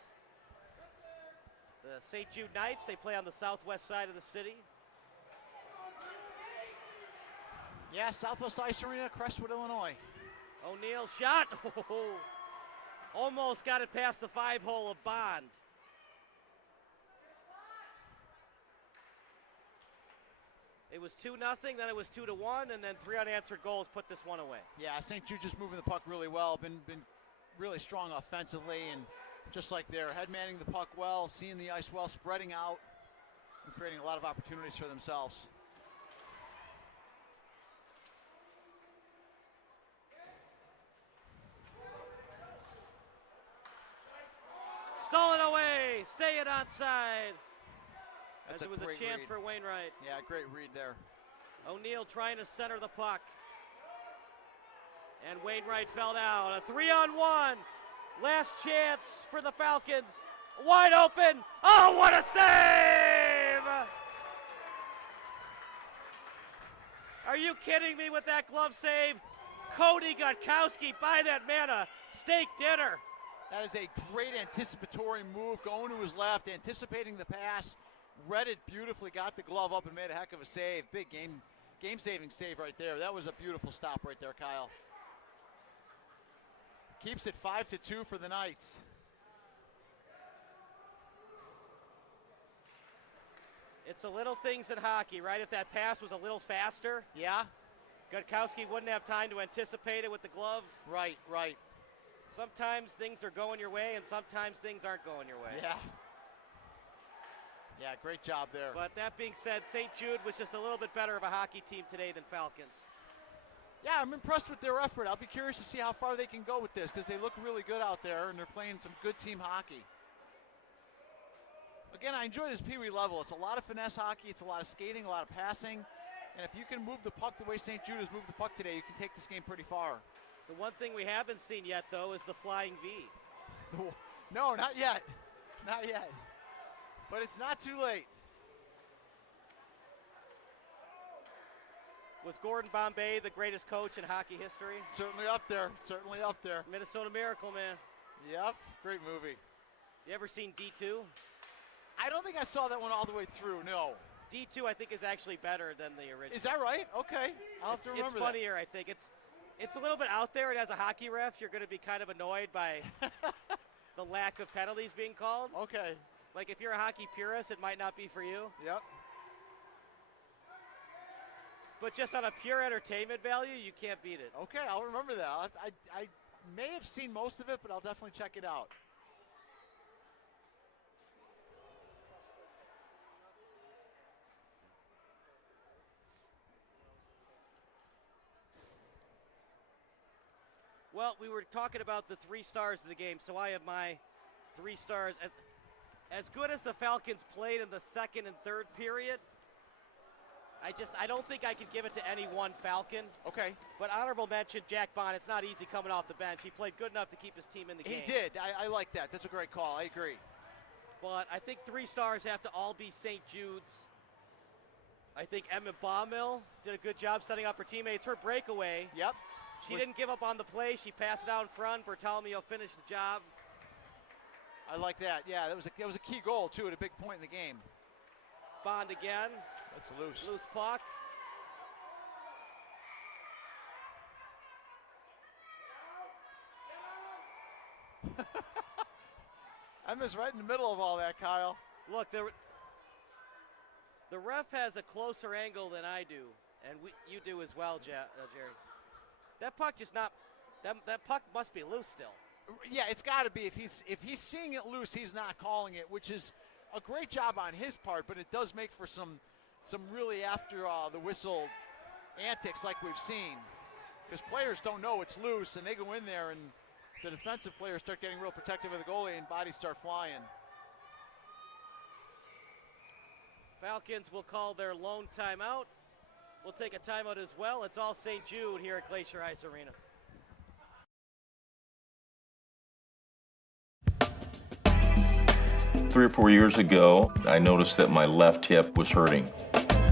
The St. Jude Knights, they play on the southwest side of the city. Yeah, Southwest Ice Arena, Crestwood, Illinois. O'Neal shot. Almost got it past the 5-hole of Bond. It was 2-0, then it was 2-1, and then 3 unanswered goals put this one away. Yeah, St. Jude just moving the puck really well, been really strong offensively, and just like they're head manning the puck well, seeing the ice well, spreading out, and creating a lot of opportunities for themselves. Stolen away, stay it onside. That's As it was a chance read for Wainwright. Yeah, great read there. O'Neal trying to center the puck. And Wainwright fell down. A 3-on-1. Last chance for the Falcons. Wide open. Oh, what a save! Are you kidding me with that glove save? Cody Gutkowski, buy that man a steak dinner. That is a great anticipatory move, going to his left, anticipating the pass, read it beautifully, got the glove up and made a heck of a save. Big game-saving save right there. That was a beautiful stop right there, Kyle. Keeps it 5-2 for the Knights. It's the little things in hockey, right? If that pass was a little faster, yeah, Gutkowski wouldn't have time to anticipate it with the glove. Right. Sometimes things are going your way, and sometimes things aren't going your way. Yeah, great job there. But that being said, St. Jude was just a little bit better of a hockey team today than Falcons. Yeah, I'm impressed with their effort. I'll be curious to see how far they can go with this, because they look really good out there, and they're playing some good team hockey. Again, I enjoy this PeeWee level. It's a lot of finesse hockey. It's a lot of skating, a lot of passing. And if you can move the puck the way St. Jude has moved the puck today, you can take this game pretty far. The one thing we haven't seen yet, though, is the flying V. No, not yet. Not yet. But it's not too late. Was Gordon Bombay the greatest coach in hockey history? Certainly up there. Certainly up there. Minnesota Miracle, man. Yep. Great movie. You ever seen D2? I don't think I saw that one all the way through, no. D2, I think, is actually better than the original. Is that right? Okay. I'll have to remember It's funnier, I think. It's a little bit out there, and as a hockey ref, you're going to be kind of annoyed by the lack of penalties being called. Okay. Like, if you're a hockey purist, it might not be for you. Yep. But just on a pure entertainment value, you can't beat it. Okay, I'll remember that. I may have seen most of it, but I'll definitely check it out. Well, we were talking about the 3 stars of the game, so I have my 3 stars. As good as the Falcons played in the second and third period, I don't think I could give it to any one Falcon. Okay. But honorable mention, Jack Bond. It's not easy coming off the bench. He played good enough to keep his team in the game. He did. I like that. That's a great call. I agree. But I think 3 stars have to all be St. Jude's. I think Emma Baumill did a good job setting up her teammates. Her breakaway. Yep. She didn't give up on the play. She passed it out in front. Bartolomeo finished the job. I like that. Yeah, that was a key goal, too, at a big point in the game. Bond again. That's loose. Loose puck. Emma's right in the middle of all that, Kyle. Look, The ref has a closer angle than I do, and you do as well, Jerry. That puck just not. That puck must be loose still. Yeah, it's got to be. If he's seeing it loose, he's not calling it, which is a great job on his part. But it does make for some really after the whistle antics like we've seen, because players don't know it's loose and they go in there and the defensive players start getting real protective of the goalie and bodies start flying. Falcons will call their lone timeout. We'll take a timeout as well. It's all St. Jude here at Glacier Ice Arena. Three or 4 years ago, I noticed that my left hip was hurting.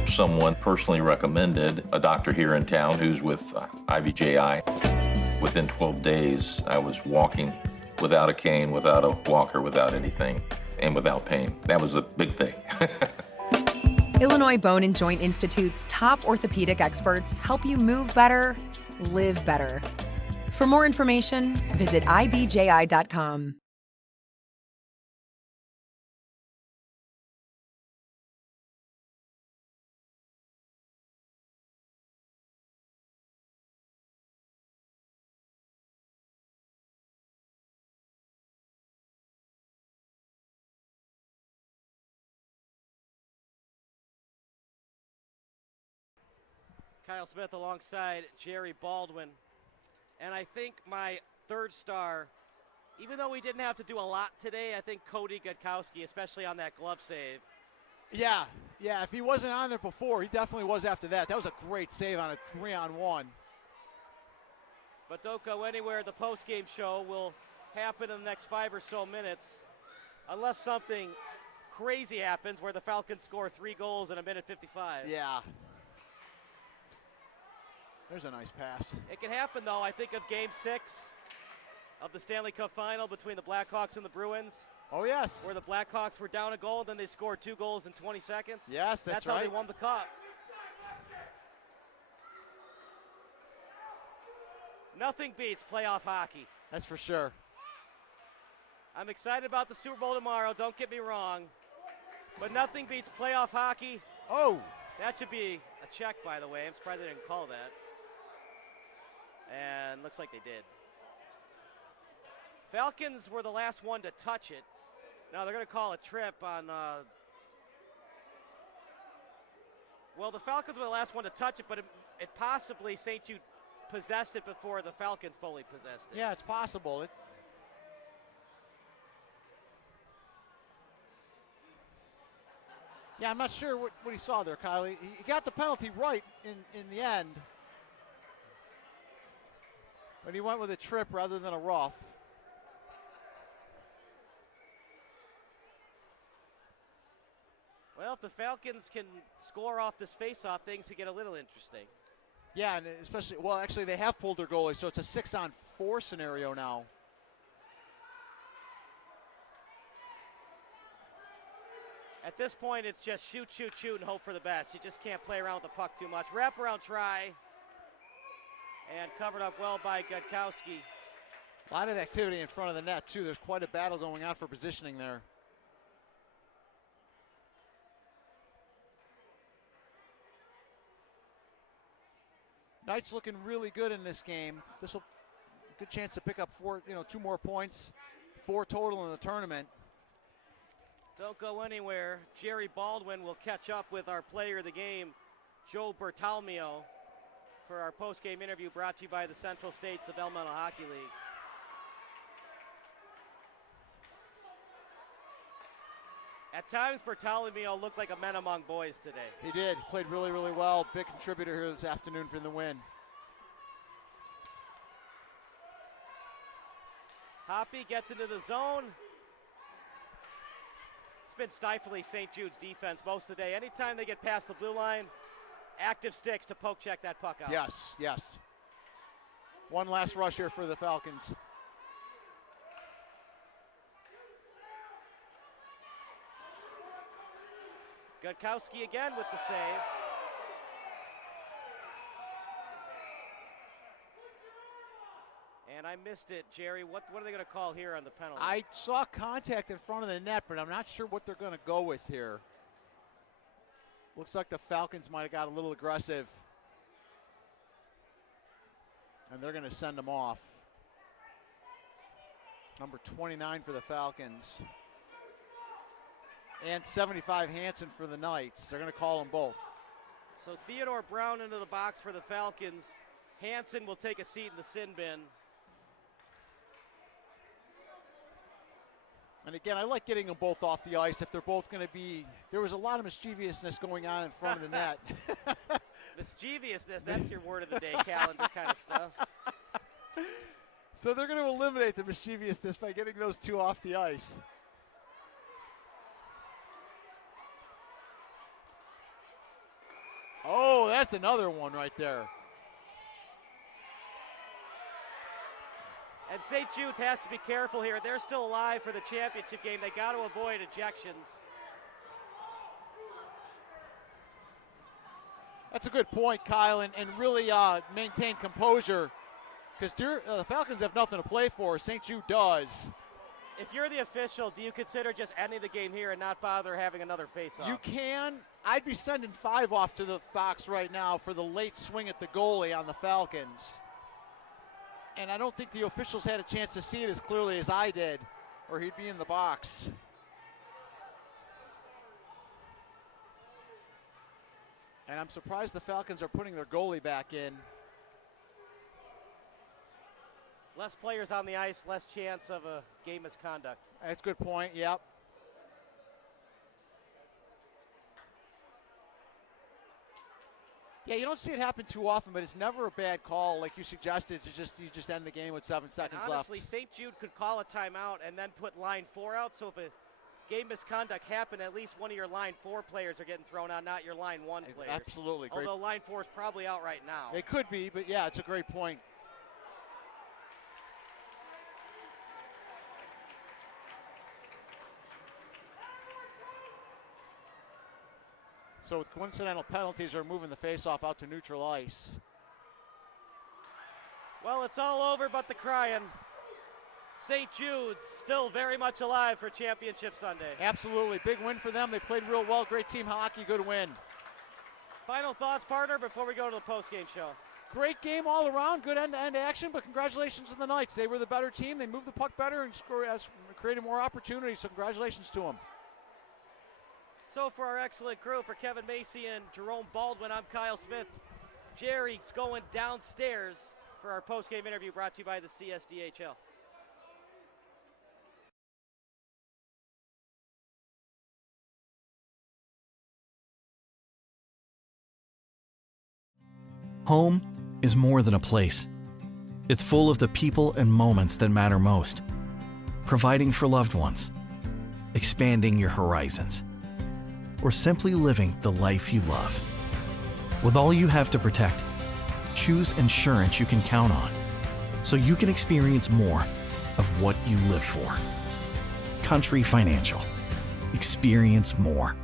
Someone personally recommended a doctor here in town who's with IBJI. Within 12 days, I was walking without a cane, without a walker, without anything, and without pain. That was a big thing. Illinois Bone and Joint Institute's top orthopedic experts help you move better, live better. For more information, visit ibji.com. Kyle Smith alongside Jerry Baldwin. And I think my third star, even though we didn't have to do a lot today, I think Cody Gutkowski, especially on that glove save. Yeah, if he wasn't on there before, he definitely was after that. That was a great save on a 3-on-1. But don't go anywhere. The post-game show will happen in the next 5 or so minutes, unless something crazy happens where the Falcons score 3 goals in a minute 55. Yeah. There's a nice pass. It can happen, though. I think of Game 6 of the Stanley Cup Final between the Blackhawks and the Bruins. Oh, yes. Where the Blackhawks were down a goal, then they scored 2 goals in 20 seconds. Yes, that's right. How they won the cup. Nothing beats playoff hockey. That's for sure. I'm excited about the Super Bowl tomorrow, don't get me wrong. But nothing beats playoff hockey. Oh. That should be a check, by the way. I'm surprised they didn't call that. And looks like they did. Falcons were the last one to touch it. Now they're going to call a trip on, well, the Falcons were the last one to touch it, but it possibly St. Jude possessed it before the Falcons fully possessed it. Yeah, it's possible. Yeah, I'm not sure what he saw there, Kylie. He got the penalty right in the end. But he went with a trip rather than a rough. Well, if the Falcons can score off this face-off, things could get a little interesting. Yeah, and especially, well, actually they have pulled their goalie, so it's a 6-on-4 scenario now. At this point, it's just shoot, shoot, shoot, and hope for the best. You just can't play around with the puck too much. Wraparound try. And covered up well by Gutkowski. A lot of activity in front of the net, too. There's quite a battle going on for positioning there. Knights looking really good in this game. This will good chance to pick up 2 more points, 4 total in the tournament. Don't go anywhere. Jerry Baldwin will catch up with our player of the game, Joe Bertalmio, for our post-game interview brought to you by the Central States of Elemental Hockey League. At times, Bertalmio looked like a man among boys today. He did. Played really, really well. Big contributor here this afternoon for the win. Hoppy gets into the zone. It's been stifling St. Jude's defense most of the day. Anytime they get past the blue line, active sticks to poke check that puck out. Yes. One last rush here for the Falcons. Gutkowski again with the save. And I missed it, Jerry. What are they going to call here on the penalty? I saw contact in front of the net, but I'm not sure what they're going to go with here. Looks like the Falcons might have got a little aggressive. And they're going to send them off. Number 29 for the Falcons. And 75 Hansen for the Knights. They're going to call them both. So Theodore Brown into the box for the Falcons. Hansen will take a seat in the sin bin. And again, I like getting them both off the ice if they're both going to be. There was a lot of mischievousness going on in front of the net. Mischievousness, that's your word of the day, calendar kind of stuff. So they're going to eliminate the mischievousness by getting those two off the ice. Oh, that's another one right there. And St. Jude's has to be careful here. They're still alive for the championship game. They got to avoid ejections. That's a good point, Kyle, and really maintain composure because the Falcons have nothing to play for. St. Jude does. If you're the official, do you consider just ending the game here and not bother having another face-off? You can. I'd be sending 5 off to the box right now for the late swing at the goalie on the Falcons. And I don't think the officials had a chance to see it as clearly as I did, or he'd be in the box. And I'm surprised the Falcons are putting their goalie back in. Less players on the ice, less chance of a game misconduct. That's a good point, yep. Yeah, you don't see it happen too often, but it's never a bad call, like you suggested, you just end the game with 7 seconds Honestly, left. St. Jude could call a timeout and then put line 4 out, so if a game misconduct happened, at least one of your line 4 players are getting thrown out, not your line 1 players. Absolutely. Great. Although line 4 is probably out right now. They could be, but yeah, it's a great point. So with coincidental penalties, they're moving the faceoff out to neutral ice. Well, it's all over but the crying. St. Jude's still very much alive for Championship Sunday. Absolutely. Big win for them. They played real well. Great team hockey. Good win. Final thoughts, partner, before we go to the postgame show. Great game all around. Good end-to-end action, but congratulations to the Knights. They were the better team. They moved the puck better and created more opportunities, so congratulations to them. So for our excellent crew, for Kevin Macy and Jerome Baldwin, I'm Kyle Smith. Jerry's going downstairs for our postgame interview brought to you by the CSDHL. Home is more than a place. It's full of the people and moments that matter most. Providing for loved ones, expanding your horizons, or simply living the life you love. With all you have to protect, choose insurance you can count on so you can experience more of what you live for. Country Financial. Experience more.